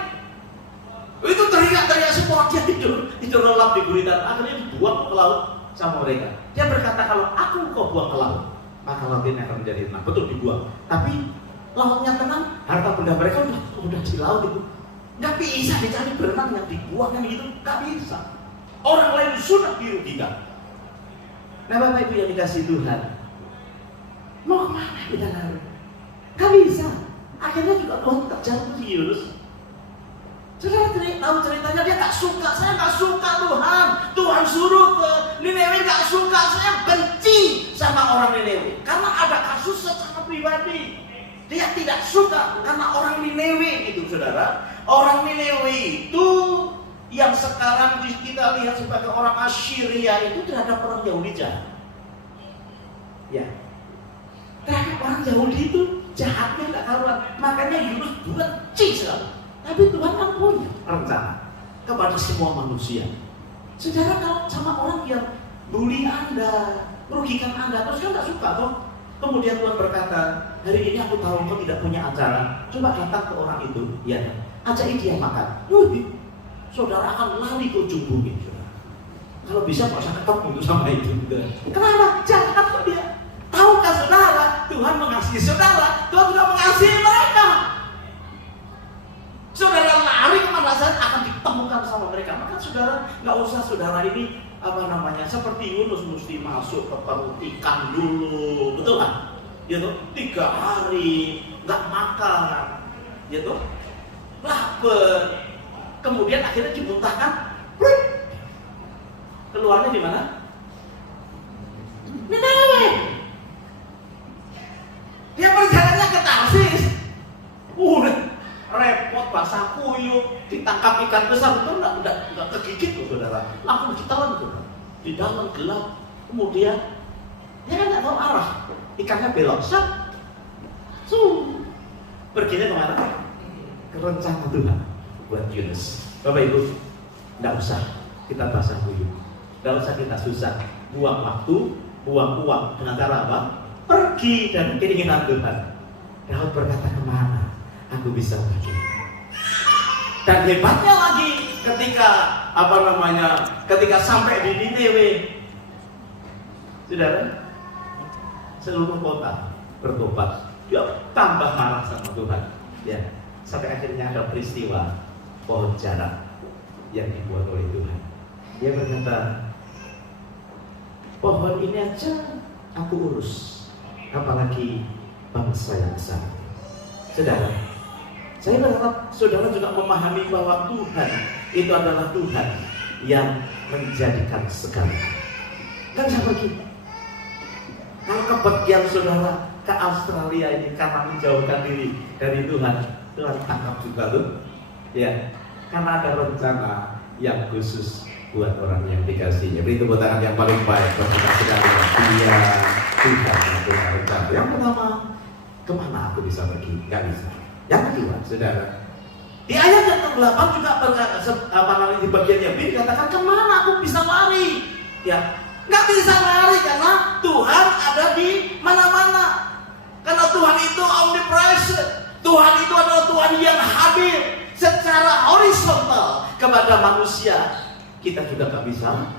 Itu teriak-teriak semua, dia tidur lelap di gurita, akhirnya dibuang ke laut sama mereka. Dia berkata kalau aku kau buang ke laut, maka laut ini akan menjadi tenang. Betul dibuang, tapi lautnya tenang, harta benda mereka udah di laut itu. Nggak bisa dicari berenang yang dibuang kan gitu, nggak bisa. Orang lain sudah dirugikan. Nah Bapak Ibu yang dikasih Tuhan, mau kemana kita lalu? Nggak bisa. Akhirnya juga Tuhan terjatuh si Yunus. Saudara tahu ceritanya, dia nggak suka. Saya nggak suka Tuhan. Tuhan suruh ke Niniwe, nggak suka. Saya benci sama orang Niniwe karena ada kasus secara pribadi. Dia tidak suka karena orang Niniwe itu, saudara. Orang Niniwe itu yang sekarang kita lihat sebagai orang Assyria itu terhadap orang Yahudi jahat. Ya. Tapi orang Yahudi itu jahatnya nggak karuan. Makanya Yunus benci sekali. Tapi Tuhan kan punya rencana kepada semua manusia. Saudara, kalau sama orang yang bully Anda, merugikan Anda, terus kan nggak suka toh. Kemudian Tuhan berkata, hari ini aku tahu kau tidak punya acara. Coba datang ke orang itu, ya, ajak dia makan. Saudara akan lari ke ujung bumi. Kalau bisa nggak usah ketemu sama itu. Kenapa? Jangan kok dia. Tahukah saudara, Tuhan mengasihi saudara, Tuhan juga mengasihi mereka. Saudara lari kemana saja akan ditemukan sama mereka. Maka saudara nggak usah saudara ini seperti Yunus mesti masuk ke perut ikan dulu, betul kan? Ya tuh, 3 hari nggak makan, ya tuh, lapar, kemudian akhirnya dimuntahkan, keluarnya di mana? Nineve. Dia perjalanannya ke Tarsis, repot, basah kuyup, ditangkap ikan besar, itu nggak kegigit loh saudara, langsung ditelan tuh, di dalam gelap, kemudian dia kan nggak tahu arah, ikannya belok, perginya kemana? Ke rencana Tuhan buat Yunus. Bapak Ibu, nggak usah kita basah kuyup, nggak usah kita susah, buang waktu, buang uang dengan cara apa? Pergi dan keinginan Tuhan. Daud berkata, kemana aku bisa pergi? Dan hebatnya lagi ketika sampai di Nineve, saudara, seluruh kota bertobat. Dia tambah marah sama Tuhan. Ya, sampai akhirnya ada peristiwa pohon jarak yang dibuat oleh Tuhan. Dia berkata, pohon ini aja aku urus, apalagi bangsa yang besar. Saudara, saya berharap saudara juga memahami bahwa Tuhan itu adalah Tuhan yang menjadikan segala. Kan sama kita. Kalau kepergian saudara ke Australia ini karena menjauhkan diri dari Tuhan, Tuhan tangkap juga tuh. Ya, karena ada rencana yang khusus buat orang yang dikasihnya. Beri tepuk tangan yang paling baik buat kita sekalian. Dia Tuhan yang punya rencana. Yang pertama, kemana aku bisa pergi? Gak bisa. Yang kedua, saudara, di ayat yang ke-8 juga di bagiannya B dikatakan, kemana aku bisa lari? Ya, nggak bisa lari karena Tuhan ada di mana-mana. Karena Tuhan itu omnipresent. Tuhan itu adalah Tuhan yang hadir secara horizontal kepada manusia. Kita juga nggak bisa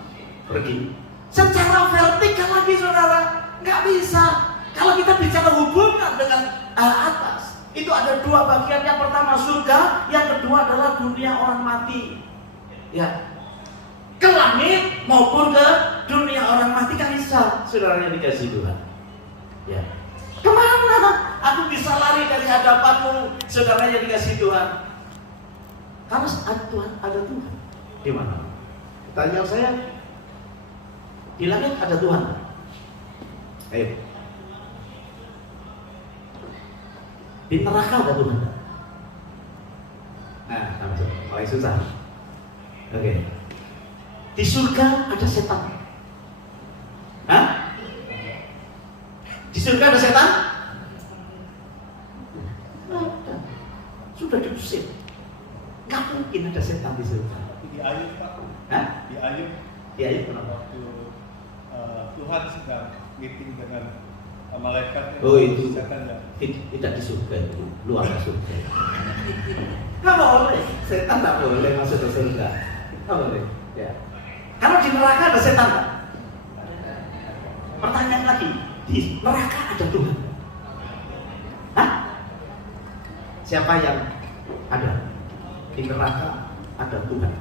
pergi. Secara vertikal lagi, saudara, nggak bisa. Kalau kita bicara hubungan dengan atas, itu ada 2 bagian. Yang pertama surga, yang kedua adalah dunia orang mati. Ya, ke langit maupun ke dunia orang mati kan bisa, saudara yang dikasih Tuhan. Ya, kemana aku bisa lari dari hadapanmu, saudara yang dikasih Tuhan? Karena ada Tuhan, ada Tuhan. Di mana? Tanya saya, di langit ada Tuhan. Ayo. Di neraka ada Tuhan. Nah, mulai susah. Oke. Di surga ada setan. Hah? Di surga ada setan? Ada. Sudah diusir. Gak mungkin ada setan di surga. Di Ayub, Pak. Hah? Di Ayub. Di Ayub kenapa? Waktu Tuhan sedang meeting dengan malaikat. Oh, itu setan ya. tidak di surga, itu luar surga. Nggak boleh. Setan nggak boleh masuk ke surga. Nggak boleh. Ya. Kalau di neraka ada setan, Pak. Pertanyaan lagi, di neraka ada Tuhan? Hah? Siapa yang ada? Di neraka ada Tuhan.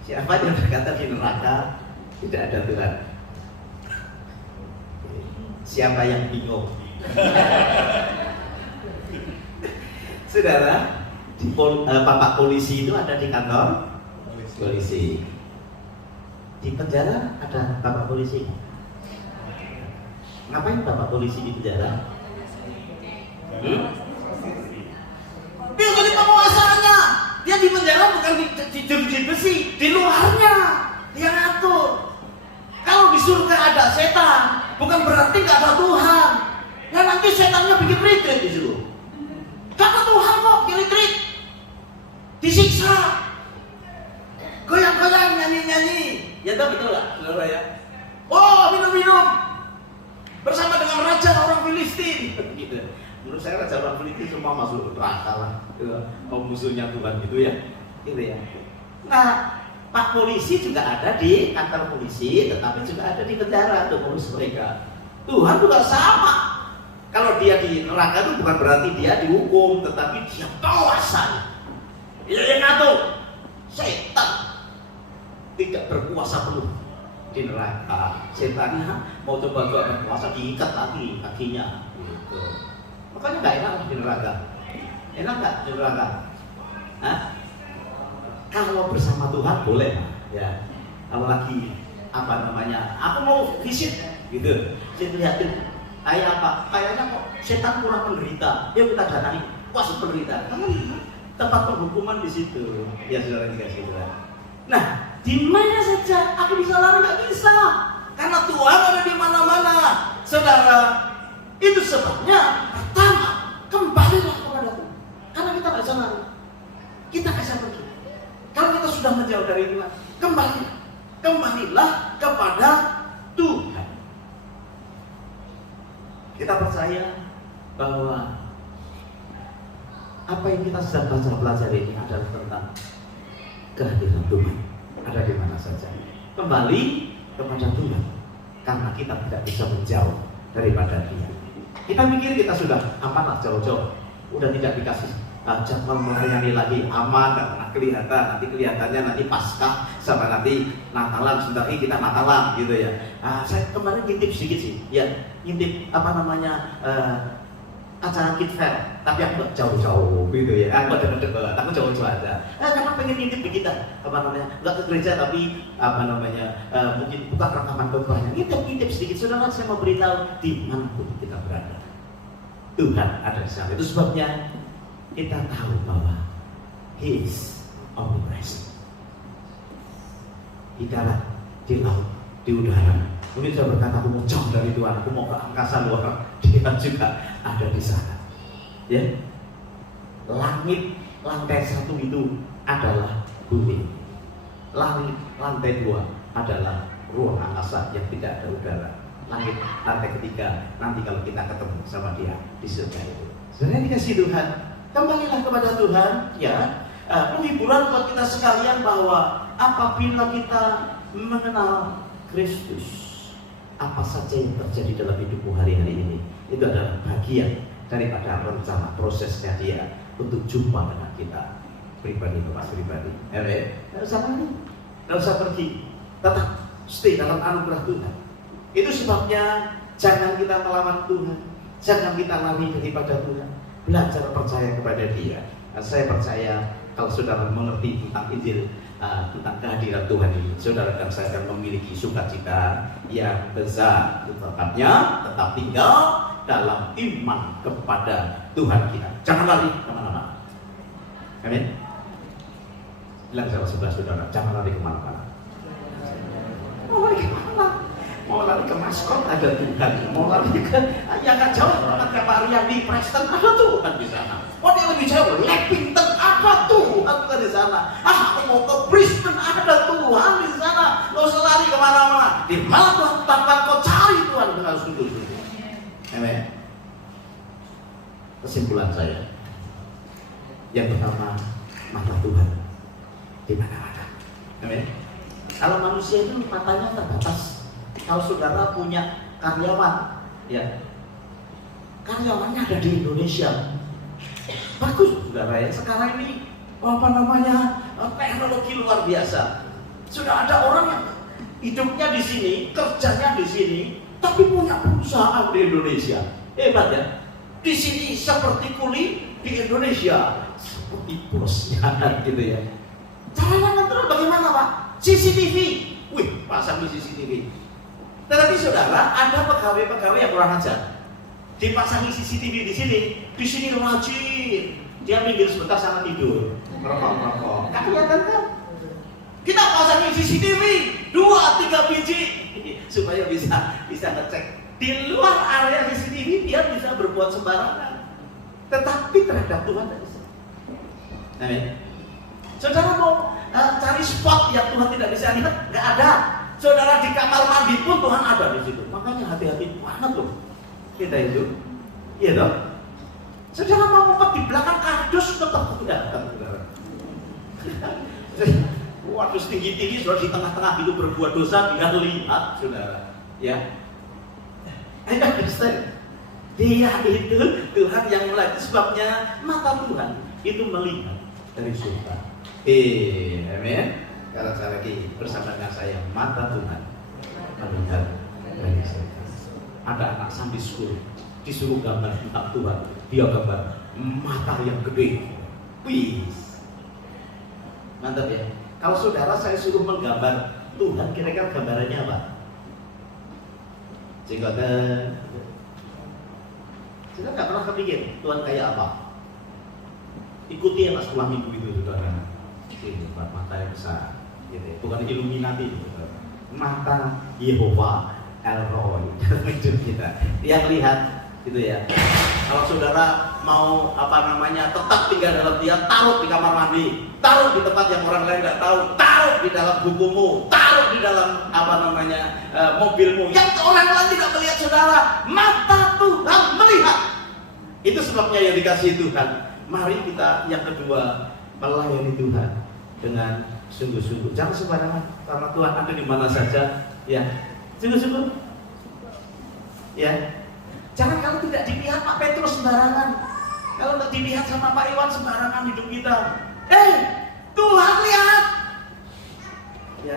Siapa yang berkata di neraka tidak ada Tuhan? Siapa yang bingung? Saudara, Bapak polisi itu ada di kantor polisi. Di penjara ada Bapak polisi. Ngapain Bapak polisi di penjara? Dia jadi penguasanya. Dia di penjara bukan di jeruji besi, di luarnya dia ngatur. Kalau Kalau di surga ada setan, bukan berarti nggak ada Tuhan. Nah nanti setannya bikin retreat di situ. Karena Tuhan kok di retreat, disiksa, goyang-goyang, nyanyi-nyanyi. Ya tahu betul lah, saudara ya. Oh minum-minum bersama dengan raja orang Filistin. Gitu. Menurut saya raja orang Filistin semua masuk neraka lah. Musuhnya Tuhan gitu ya. Gitu ya. Nah, Pak polisi juga ada di kantor polisi, tetapi juga ada di penjara untuk ngurus mereka. Tuhan juga sama. Kalau dia di neraka itu bukan berarti dia dihukum, tetapi dia penguasa. Dia yang ngatur. Setan tidak berkuasa penuh di neraka. Setannya mau coba berkuasa, diikat lagi kakinya. Gitu. Makanya nggak enak di neraka. Enak nggak di neraka? Hah? Kalau bersama Tuhan boleh, ya. Kalau lagi aku mau visit, gitu. Saya lihatin, kayak apa? Kayaknya kok setan kurang menderita. Yuk kita datangi, pas penderita. Tempat penghukuman di situ. Ya saudara dikasih Tuhan. Nah, di mana saja aku bisa lari? Nggak bisa, karena Tuhan ada di mana-mana, saudara. Itu sebabnya pertama kembalilah kepada Tuhan, karena kita nggak bisa lari, kita nggak bisa pergi. Kalau kita sudah menjauh dari Tuhan, kembalilah kepada Tuhan. Kita percaya bahwa apa yang kita sedang pelajari ini adalah tentang kehadiran Tuhan ada di mana saja. Kembali kepada Tuhan, karena kita tidak bisa menjauh daripada Dia. Kita pikir kita sudah aman lah jauh-jauh, udah tidak dikasih jadwal melayani lagi, aman, dan pernah kelihatan. Nanti kelihatannya nanti Paskah sama nanti Natalan, sebentar lagi kita Natalan gitu ya. Saya kemarin ngintip sedikit sih, ya ngintip acara Kid Fair, tapi aku nggak jauh-jauh gitu ya. Aku ada deket-deket, aku jauh-jauh aja. Karena pengen ngintip di kita, nggak ke gereja tapi mungkin buka rekaman khotbahnya. Ngintip sedikit, saudara. Saya mau beritahu di mana pun kita berada, Tuhan ada di sana. Itu sebabnya kita tahu bahwa He is omnipresent. Di darat, di laut, di udara. Mungkin saya berkata, aku mau jauh dari Tuhan, aku mau ke angkasa luar. Dia juga ada di sana. Ya, langit lantai 1 itu adalah bumi. Langit lantai 2 adalah ruang angkasa yang tidak ada udara. Langit lantai 3 nanti kalau kita ketemu sama Dia di surga itu. Sebenarnya dikasih Tuhan. Kembalilah kepada Tuhan, ya. Penghiburan buat kita sekalian bahwa apabila kita mengenal Kristus, apa saja yang terjadi dalam hidupmu hari-hari ini, itu adalah bagian daripada rencana prosesnya Dia untuk jumpa dengan kita pribadi ke pribadi. Tidak usah lari, tidak usah pergi, tetap stay dalam anugerah Tuhan. Itu sebabnya jangan kita melawan Tuhan, jangan kita lari daripada Tuhan. Belajar percaya kepada Dia. Saya percaya kalau saudara mengerti tentang Injil, tentang kehadiran Tuhan ini, saudara dan saya akan memiliki sukacita yang besar. Tetapnya tetap tinggal dalam iman kepada Tuhan kita. Jangan lari kemana-mana. Amin. Bilang sama sebelah saudara, jangan lari kemana-mana. Mau lari kemana? Mau lari ke maskot ada Tuhan. Mau lari ke yang nggak jauh banget ke Maria di Preston ada Tuhan di sana. Mau dia lebih jauh, Leppington ada Tuhan di sana. Aku mau ke Brisbane ada Tuhan di sana. Nggak usah lari kemana-mana. Di mana Tuhan tanpa kau cari Tuhan dengan sungguh-sungguh. Amen. Kesimpulan saya, yang pertama, mata Tuhan di mana-mana. Amen. Kalau manusia itu matanya terbatas. Kalau saudara punya karyawan, ya, karyawannya ada di Indonesia, bagus saudara ya. Sekarang ini teknologi luar biasa. Sudah ada orang yang hidupnya di sini, kerjanya di sini, tapi punya perusahaan di Indonesia. Hebat ya. Di sini seperti kuli, di Indonesia seperti bosnya, gitu ya. Caranya ngontrol bagaimana Pak? CCTV. Wih, pasang di CCTV. Tetapi saudara, ada pegawai-pegawai yang kurang ajar. Dipasangi CCTV di sini rajin. Dia minggir sebentar sama tidur. Merokok. Kan kelihatan kan? Kita pasangi CCTV 2-3 biji. supaya bisa ngecek. Di luar area di sini ini dia bisa berbuat sembarangan, tetapi terhadap Tuhan tidak bisa. Amin. Saudara mau cari spot yang Tuhan tidak bisa lihat, nggak ada. Saudara di kamar mandi pun Tuhan ada di situ. Makanya hati-hati banget loh kita itu, iya dong. Saudara mau ngumpet di belakang kardus tetap kelihatan, saudara. Waduh tinggi-tinggi, saudara di tengah-tengah itu berbuat dosa, dia lihat, saudara. Ya, dia itu Tuhan yang mulai. Itu sebabnya mata Tuhan itu melihat dari surga. Amin. Karena saya lagi bersama dengan saya, mata Tuhan melihat dari surga. Ada anak Sunday school disuruh gambar tentang Tuhan, dia gambar mata yang gede. Wih, mantap ya. Kalau saudara saya suruh menggambar Tuhan, kira-kira gambarannya apa? Jenggotan. Saudara nggak pernah kepikir Tuhan kayak apa? Ikuti ya sekolah minggu itu, saudara. Ini mata yang besar, gitu. Bukan Illuminati, saudara. Mata Yehova El-Roy dalam hidup kita. Dia melihat, gitu ya. Kalau saudara mau tetap tinggal dalam dia, taruh di kamar mandi, taruh di tempat yang orang lain nggak tahu, taruh di dalam bukumu, taruh di dalam mobilmu, yang orang lain tidak melihat saudara. Mata Tuhan melihat. Itu sebabnya yang dikasih Tuhan. Mari kita yang kedua melayani Tuhan dengan sungguh-sungguh. Jangan sembarangan, karena Tuhan ada di mana saja. Ya, sungguh-sungguh. Ya. Jangan kalau tidak dilihat Pak Petrus sembarangan. Kalau tidak dilihat sama Pak Iwan sembarangan hidup kita. Tuhan lihat. Ya,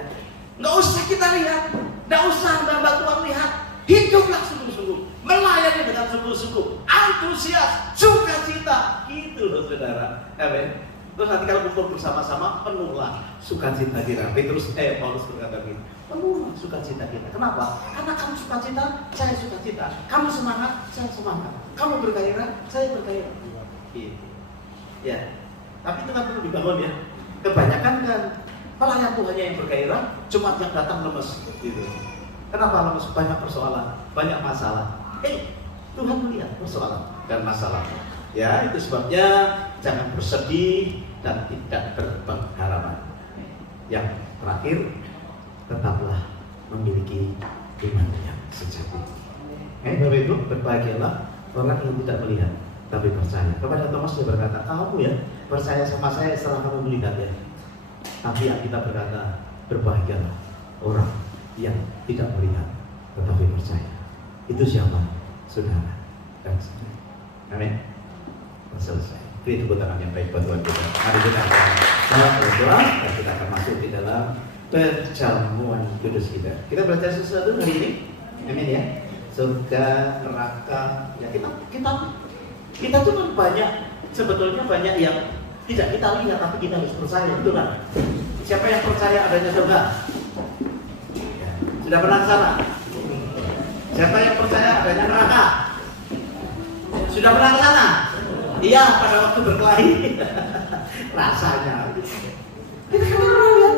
nggak usah kita lihat, nggak usah mbak Tuhan lihat. Hiduplah sungguh-sungguh, melayani dengan sungguh-sungguh, antusias, sukacita, gitu loh saudara. Amin. Terus nanti kalau kumpul bersama-sama, penuhlah sukacita kita. Paulus berkata begini, penuhlah sukacita kita. Kenapa? Karena kamu sukacita, saya sukacita. Kamu semangat, saya semangat. Kamu bergairah, saya bergairah. Gitu. Ya. Tapi itu kan perlu dibangun ya. Kebanyakan kan pelayan Tuhannya yang bergairah, cuma yang datang lemes. Gitu. Kenapa lemes? Banyak persoalan, banyak masalah. Tuhan melihat persoalan dan masalah. Ya, itu sebabnya jangan bersedih dan tidak berpengharapan. Yang terakhir, tetaplah memiliki iman yang sejati. Bapak Ibu, berbahagialah orang yang tidak melihat tapi percaya. Kepada Thomas dia berkata, kamu ya percaya sama saya setelah kamu melihat ya. Tapi yang kita berkata, berbahagialah orang yang tidak melihat tetapi percaya. Itu siapa? Saudara dan saudara. Amin. Selesai. Beri tepuk tangan yang baik buat Tuhan kita. Mari kita akan berdoa dan kita akan masuk di dalam perjamuan kudus kita. Kita belajar sesuatu hari ini. Amin ya. Surga, neraka. Ya kita tuh kan banyak, sebetulnya banyak yang tidak kita lihat tapi kita harus percaya, betul kan? Siapa yang percaya adanya surga? Sudah pernah ke sana? Siapa yang percaya adanya neraka? Sudah pernah ke sana? Iya, pada waktu berkelahi. Rasanya. Kita kan pernah lihat.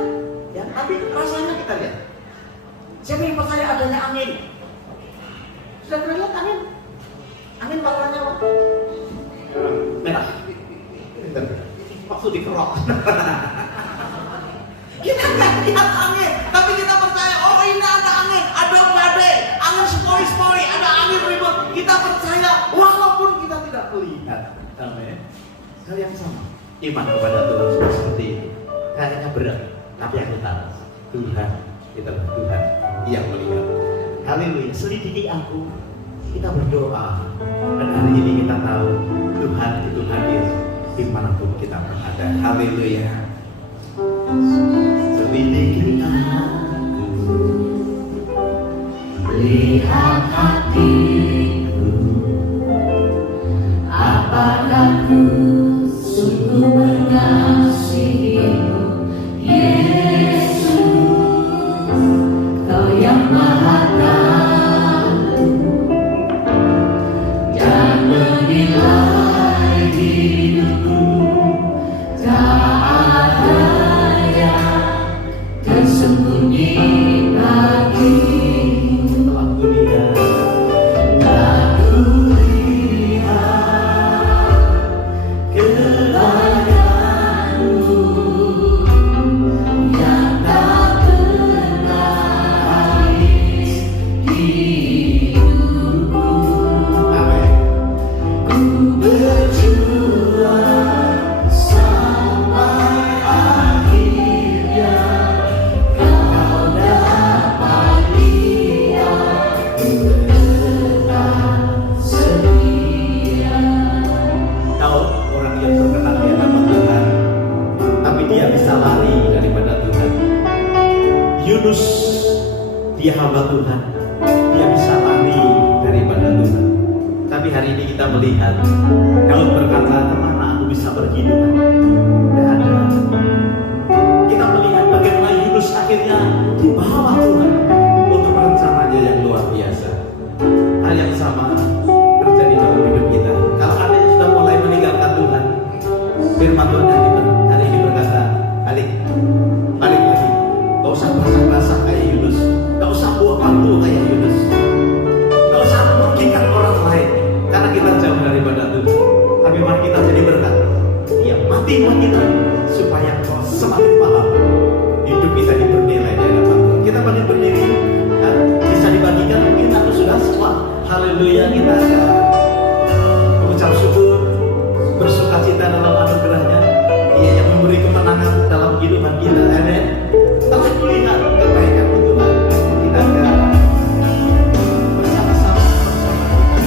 Ya, tapi rasanya kita lihat. Siapa yang percaya adanya angin? Sudah pernah lihat angin? Angin warnanya apa? Merah. Waktu dikerok. Kita nggak lihat angin, tapi kita percaya, oh ini ada angin, ada badai, angin sepoi-sepoi, ada angin ribut. Kita percaya, walaupun kita tidak melihat. Amin. Hal yang sama, iman kepada Tuhan seperti itu. Kayaknya berat, tapi yang kita Tuhan, kita Tuhan yang melihat. Haleluya. Selidiki aku, kita berdoa, dan hari ini kita tahu Tuhan itu hadir dimanapun kita berada. Haleluya. Selidiki aku, lihat hatiku, apakah ku sungguh mengasihimu, Yesus, Kau yang Maha Tahu dan menilai hidupku, tak ada yang tersembunyi bagimu. Tapi hari ini kita melihat Daud berkata, kemana aku bisa pergi Tuhan? Tidak ada. Kita melihat bagaimana Yunus akhirnya dibawa Tuhan untuk rencananya yang luar biasa. Hal yang sama terjadi dalam hidup kita. Kalau ada yang sudah mulai meninggalkan Tuhan, firman Tuhan hari ini berkata, balik lagi. Gak usah basah-basah kayak Yunus, gak usah buang waktu kayak Yunus, gak usah merugikan orang lain, karena kita jauh daripada Tuhan. Tapi mari kita jadi berkat. Dia mati buat kita supaya semakin paham hidup kita bernilai di hadapan Tuhan. Kita bangkit berdiri, bisa dibagikan mungkin atau sudah semua. Haleluya, kita akan mengucap syukur, bersuka cita dalam anugerahnya. Dia yang memberi kemenangan dalam kehidupan kita. Amin. Telah melihat kebaikan Tuhan. Kita akan bersama-sama yang belum mendapatkan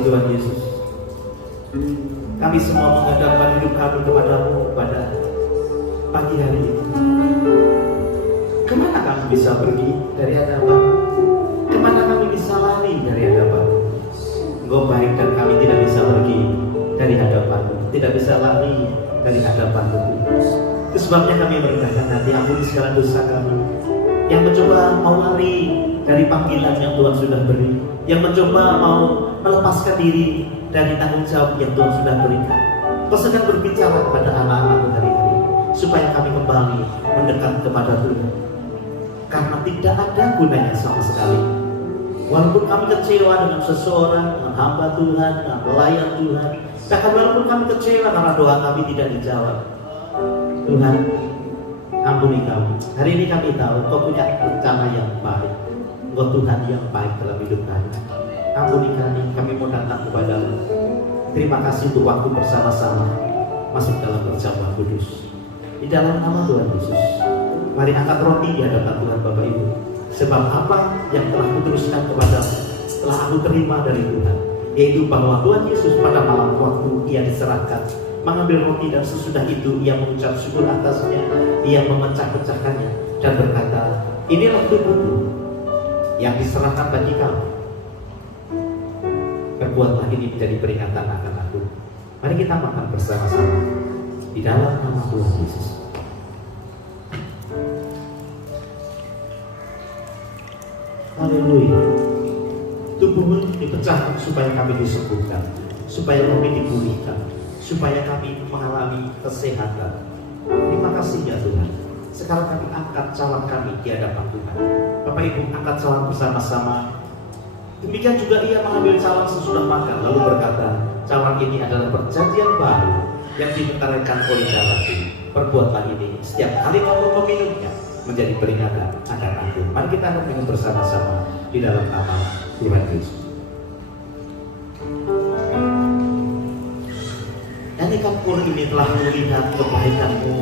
Tuhan Yesus. Kami semua menghadapkan hidup kami kepadamu pada pagi hari ini. Kemana kami bisa pergi dari hadapan? Kemana kami bisa lari dari hadapan? Engkau baik dan kami tidak bisa pergi dari hadapan, tidak bisa lari dari hadapan Tuhan. Itu sebabnya kami merendahkan hati, ampuni segala dosa kami yang mencoba mau lari dari panggilan yang Tuhan sudah beri, yang mencoba mau melepaskan diri dari tanggung jawab yang Tuhan sudah berikan. Kau sedang berbicara kepada anak-anak hari ini supaya kami kembali mendekat kepada Tuhan, karena tidak ada gunanya sama sekali. Walaupun kami kecewa dengan seseorang, dengan hamba Tuhan, dengan pelayan Tuhan, bahkan walaupun kami kecewa karena doa kami tidak dijawab, Tuhan ampuni kami. Hari ini kami tahu Kau punya rencana yang baik. Kau Tuhan yang baik dalam hidup kami. Ampuni kami mau datang kepadamu. Terima kasih untuk waktu bersama-sama masuk dalam perjamuan kudus. Di dalam nama Tuhan Yesus, mari angkat roti di hadapan Tuhan Bapak Ibu. Sebab apa yang telah kuteruskan kepadamu setelah aku terima dari Tuhan, yaitu bahwa Tuhan Yesus pada malam waktu Ia diserahkan, mengambil roti dan sesudah itu Ia mengucap syukur atasnya, Ia memecah-pecahkannya dan berkata, inilah tubuhku yang diserahkan bagi kamu. Perbuatlah ini menjadi peringatan akan aku. Mari kita makan bersama-sama di dalam nama Tuhan Yesus. Haleluya. Tubuhmu dipecahkan supaya kami disembuhkan, supaya kami dipulihkan, supaya kami mengalami kesehatan. Terima kasih ya Tuhan. Sekarang kami angkat cawan kami di hadapan Tuhan. Bapak Ibu angkat cawan bersama-sama. Demikian juga ia mengambil cawan sesudah makan, lalu berkata, cawan ini adalah perjanjian baru yang dibentarkan oleh darahku. Perbuatlah ini setiap kali kamu meminumnya menjadi peringatan akan aku. Mari kita akan minum bersama-sama di dalam nama Tuhan Yesus. Nyanyikan pur ini telah melihat kebaikanmu,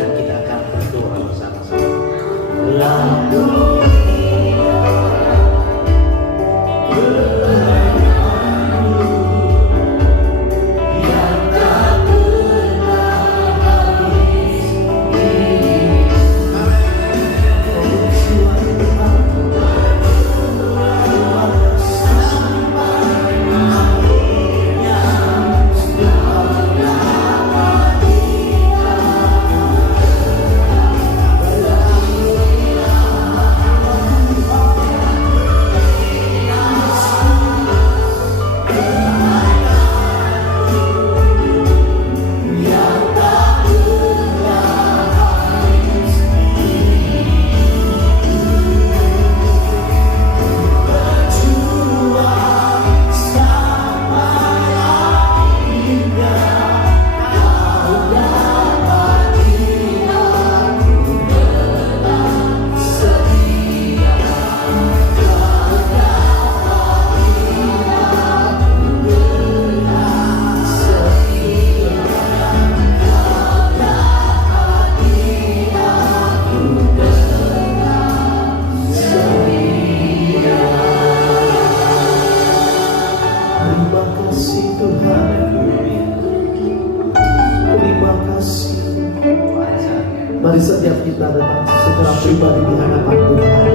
dan kita akan berdoa bersama-sama. Lalu pribadi di hadapan Tuhan.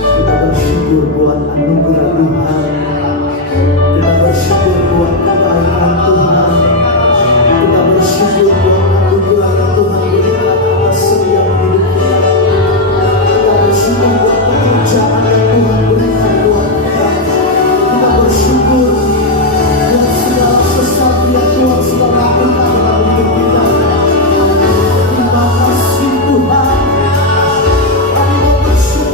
Kita bersyukur buat anugerah Tuhan. Kita bersyukur buat kebaikan Tuhan. Kita bersyukur buat anugerah yang Tuhan berikan atas setiap hidup kita. Kita bersyukur buat pekerjaan yang Tuhan berikan buat kita. Kita bersyukur buat segala sesuatu yang Tuhan sudah lakukan dalam hidup kita. Terima kasih Tuhan. Kami mau bersyukur.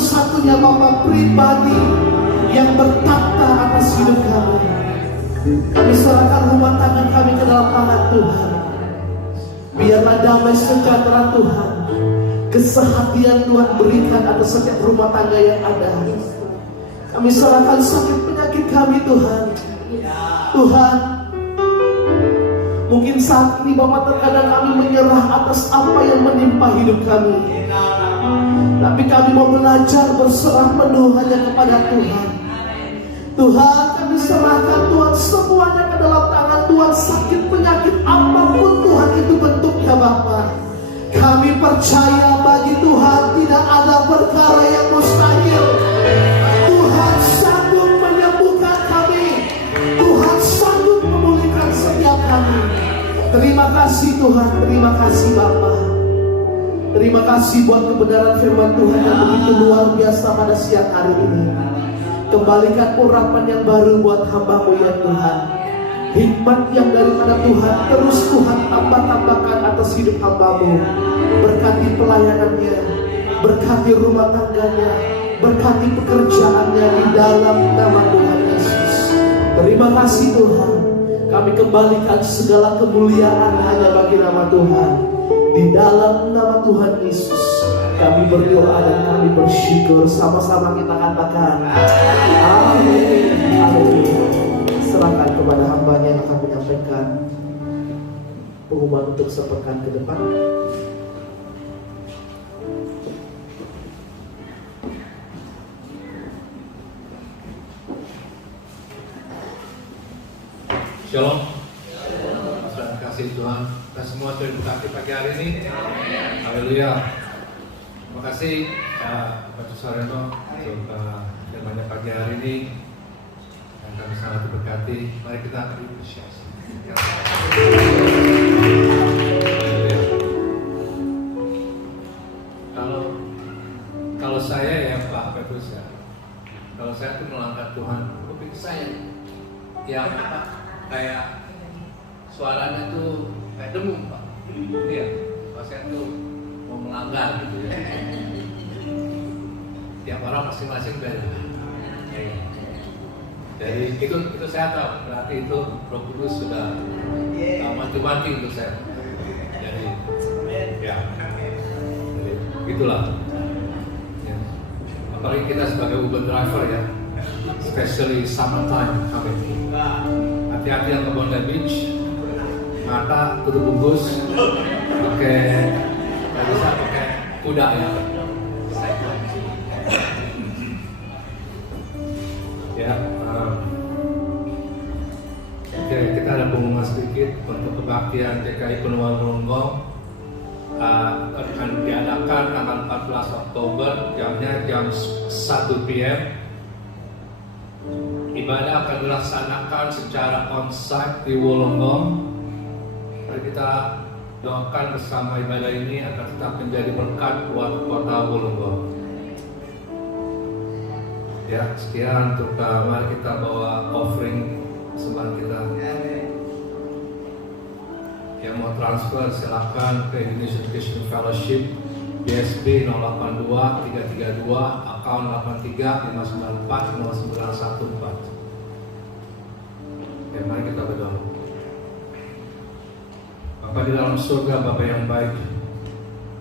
satu-satunya Bapa pribadi yang bertata atas hidup kami. Kami serahkan rumah tangga kami ke dalam tangan Tuhan. Biarlah damai sejahtera Tuhan, kesehatan Tuhan berikan atas setiap rumah tangga yang ada. Kami serahkan sakit penyakit kami Tuhan. Tuhan, mungkin saat ini Bapa terkadang kami menyerah atas apa yang menimpa hidup kami. Tapi kami mau belajar berserah penuh hanya kepada Tuhan. Tuhan, kami serahkan Tuhan semuanya ke dalam tangan Tuhan. Sakit penyakit apapun Tuhan itu bentuknya Bapa, kami percaya bagi Tuhan tidak ada perkara yang mustahil. Tuhan sanggup menyembuhkan kami. Tuhan sanggup memulihkan setiap kami. Terima kasih Tuhan, terima kasih Bapa. Terima kasih buat kebenaran firman Tuhan yang begitu luar biasa pada siang hari ini. Kembalikan urapan yang baru buat hamba-Mu ya Tuhan. Hikmat yang daripada Tuhan terus Tuhan tambah-tambahkan atas hidup hamba-Mu. Berkati pelayanannya, berkati rumah tangganya, berkati pekerjaannya di dalam nama Tuhan Yesus. Terima kasih Tuhan. Kami kembalikan segala kemuliaan hanya bagi nama Tuhan. Di dalam nama Tuhan Yesus kami berdoa dan kami bersyukur. Sama-sama kita katakan amin. Amin. Serahkan kepada hamba-Nya yang akan menyampaikan pengumuman untuk sepekan ke depan. Shalom. Terima kasih Tuhan. Kita semua sudah diberkati pagi hari ini. Haleluya. Terima kasih Pak Susareno untuk firman-Nya pagi hari ini. Dan kami sangat diberkati. Mari kita apresiasi. Haleluya. Kalau saya ya Pak Petrus ya, kalau saya tuh melangkah Tuhan, kuping saya yang kayak suaranya tuh kayak demam Pak. Iya, kalau saya tuh mau melanggar gitu ya. Tiap orang masing-masing beda. Jadi itu saya tahu, berarti itu Roh Kudus sudah mati-mati untuk saya. Jadi ya, jadi itulah. Ya. Apalagi kita sebagai Uber driver ya, especially summertime coming. Hati-hati yang ke Bondi Beach, mata tutup bungkus, pakai nggak bisa pakai kuda ya. Ya, oke, kita ada pengumuman sedikit untuk kebaktian GKI Penuhan Melonggong. Akan diadakan tanggal 14 Oktober, jamnya jam 1 PM. Ibadah akan dilaksanakan secara on-site di Wollongong. Mari kita doakan bersama ibadah ini agar tetap menjadi berkat buat kota Wollongong. Ya, sekian untuk mari kita bawa offering persembahan kita. Yang mau transfer silakan ke Indonesian Christian Fellowship BSB 082 332 account 83 594 0914. Ya, mari kita berdoa. Bapa di dalam surga, Bapa yang baik,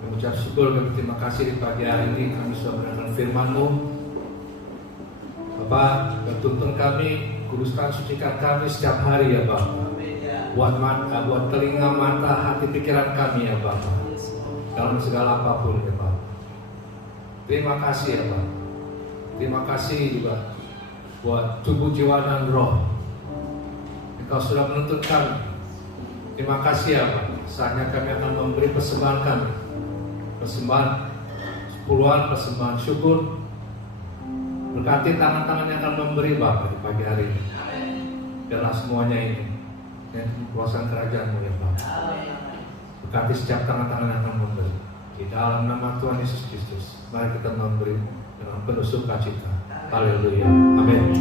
mengucap syukur dan terima kasih di pagi hari ini kami sudah mendengarkan firman-Mu. Bapa, tuntun kami, kuduskan, sucikan kami setiap hari ya Bapa. Buat mata, buat telinga, mata, hati, pikiran kami ya Bapa. Dalam segala apapun ya Bapa. Terima kasih ya Bapa. Terima kasih juga buat tubuh, jiwa, dan roh. Engkau sudah menuntut kami. Terima kasih ya Pak. Saatnya kami akan memberi persembahan kami. Persembahan sepuluhan, persembahan syukur. Berkati tangan-tangan yang akan memberi Bapak di pagi hari ini. Biarlah semuanya ini yang kuasa kerajaan-Mu ya Bapak. Berkati setiap tangan-tangan yang akan memberi. Di dalam nama Tuhan Yesus Kristus, mari kita memberi dengan penuh sukacita. Haleluya. Amin.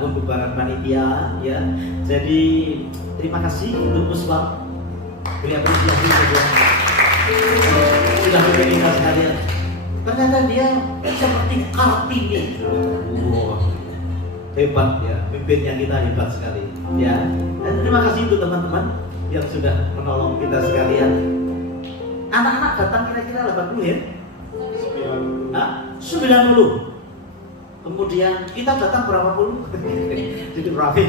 Pembubaran panitia ya. Jadi terima kasih untuk Musbah. Beri apresiasi saja. Sudah memberi kita sekalian. Ternyata dia seperti Kartini. Wow. Hebat ya, pimpinnya kita hebat sekali ya. Dan terima kasih untuk teman-teman yang sudah menolong kita sekalian. Anak-anak datang kira-kira 80 ya? 90. Kemudian kita datang berapa puluh? Jadi berapa?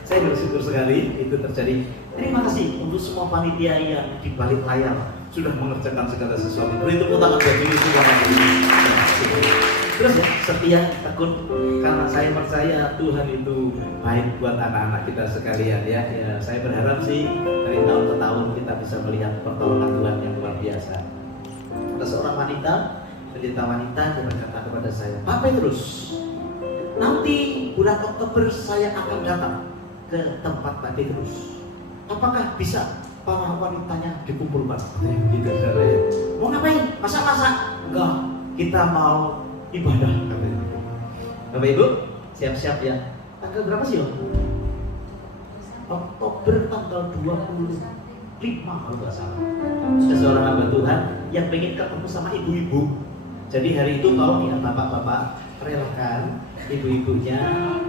Saya bersyukur sekali itu terjadi. Terima kasih untuk semua panitia yang di balik layar sudah mengerjakan segala sesuatu. Beri tepuk tangan bagi itu. Terus ya, setia, tekun. Karena saya percaya Tuhan itu baik buat anak-anak kita sekalian ya. Saya berharap sih dari tahun ke tahun kita bisa melihat pertolongan Tuhan yang luar biasa. Ada seorang wanita, pendeta wanita, dia berkata kepada saya, Pak Petrus, nanti bulan Oktober saya akan datang ke tempat Pak Petrus. Apakah bisa para wanitanya dikumpulkan? Gitu, saudara. Mau ngapain? Masak-masak? Enggak, kita mau ibadah. Bapak Ibu, siap-siap ya. Tanggal berapa sih, Om? Oktober tanggal 25 kalau nggak salah. Ada seorang hamba Tuhan yang pengen ketemu sama ibu-ibu. Jadi hari itu tolong ya bapak-bapak relakan ibu-ibunya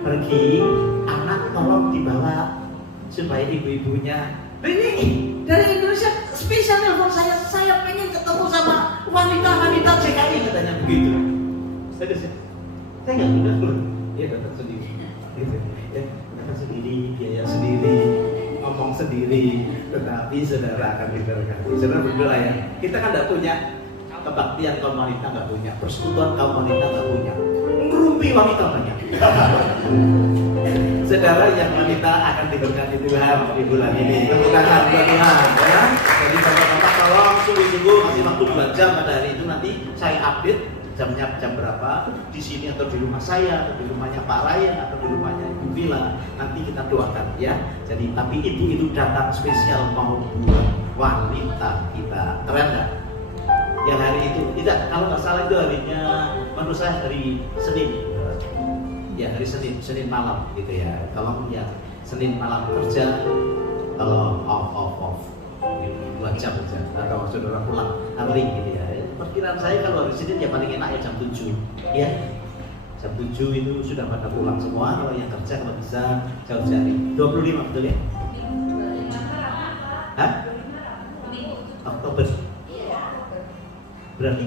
pergi, anak tolong dibawa supaya ibu-ibunya ini dari Indonesia spesial nelfon saya pengen ketemu sama wanita-wanita CKI katanya begitu. Saya nggak udah belum, dia datang sendiri, ya datang sendiri, biaya sendiri, ngomong sendiri, tetapi saudara akan diberkati. Saudara berdoa ya, kita kan tidak punya kebaktian kaum wanita, nggak punya persekutuan kaum wanita, nggak punya ngerumpi wanita banyak. Saudara yang wanita akan diberkati Tuhan di bulan ini. Tepuk tangan buat Tuhan ya. Jadi bapak-bapak tolong sungguh-sungguh kasih waktu 2 jam pada hari itu, nanti saya update jamnya jam berapa di sini atau di rumah saya atau di rumahnya Pak Ryan atau di rumahnya Ibu Vila, nanti kita doakan ya. Jadi tapi ibu itu datang spesial mau buat wanita kita, keren nggak? Yang hari itu tidak, kalau nggak salah itu harinya menurut saya hari Senin ya, hari Senin malam gitu ya. Kalau ya Senin malam kerja, kalau off 2 jam saja atau saudara pulang hari gitu ya. Perkiraan saya kalau hari Senin ya paling enak ya jam 7 ya. Jam 7 itu sudah pada pulang semua. Kalau yang kerja kalau bisa jauh-jauh 25 betul ya? Hah? Oktober. Berarti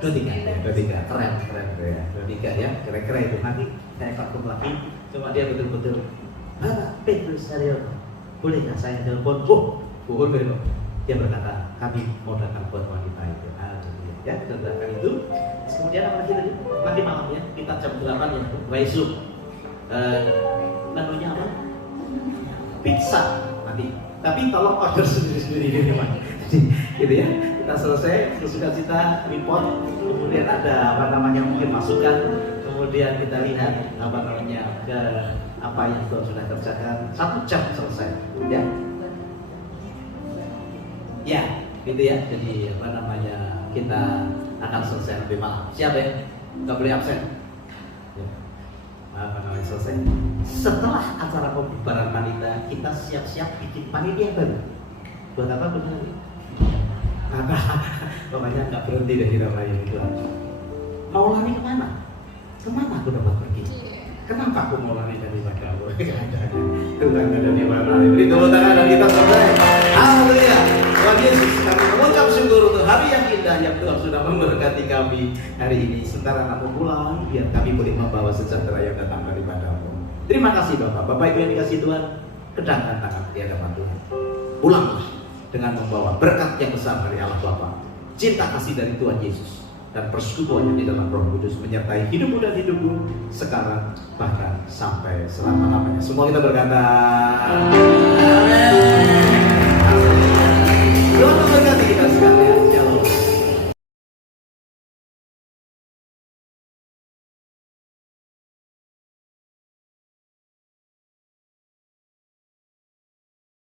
23 keren ya, 23 ya, kira-kira itu. Nanti saya vakum lagi, cuma dia betul-betul Bapak Petrus Haryono, boleh nggak saya telepon? Boleh dong. Dia berkata, kami mau datang buat wanita itu. Ya, kita datang itu. Kemudian apa lagi tadi? Nanti malam ya, kita jam 8 ya, Waisu. Menunya apa? Pizza nanti. Tapi tolong order sendiri-sendiri Pak. Jadi gitu ya. Kita selesai, sukacita report, kemudian ada apa namanya mungkin masukan, kemudian kita lihat apa namanya ke apa yang Tuhan sudah kerjakan. 1 jam selesai, ya. Ya, gitu ya. Jadi apa namanya kita akan selesai lebih malam. Siap ya? Nggak boleh absen. Ya. Apa namanya selesai. Setelah acara pembubaran wanita, kita siap-siap bikin panitia baru. Buat apa benar? Apa? Pokoknya nggak berhenti dari namanya itu. Mau lari kemana? Kemana aku dapat pergi? Kenapa aku mau lari daripada aku? Tuhan ada di mana? Beri tepuk tangan dan kita selesai. Haleluya. Tuhan Yesus, kami mengucap syukur untuk hari yang indah yang Tuhan sudah memberkati kami hari ini. Sementara kamu pulang, biar kami boleh membawa sejahtera yang datang daripada-Mu. Terima kasih Bapak. Bapak Ibu yang dikasih Tuhan, kedangkan tangan di hadapan Tuhan. Pulanglah dengan membawa berkat yang besar dari Allah Bapa, cinta kasih dari Tuhan Yesus, dan persekutuannya di dalam Roh Kudus menyertai hidupmu dan hidupmu sekarang bahkan sampai selama-lamanya. Semua kita berkata, Amin.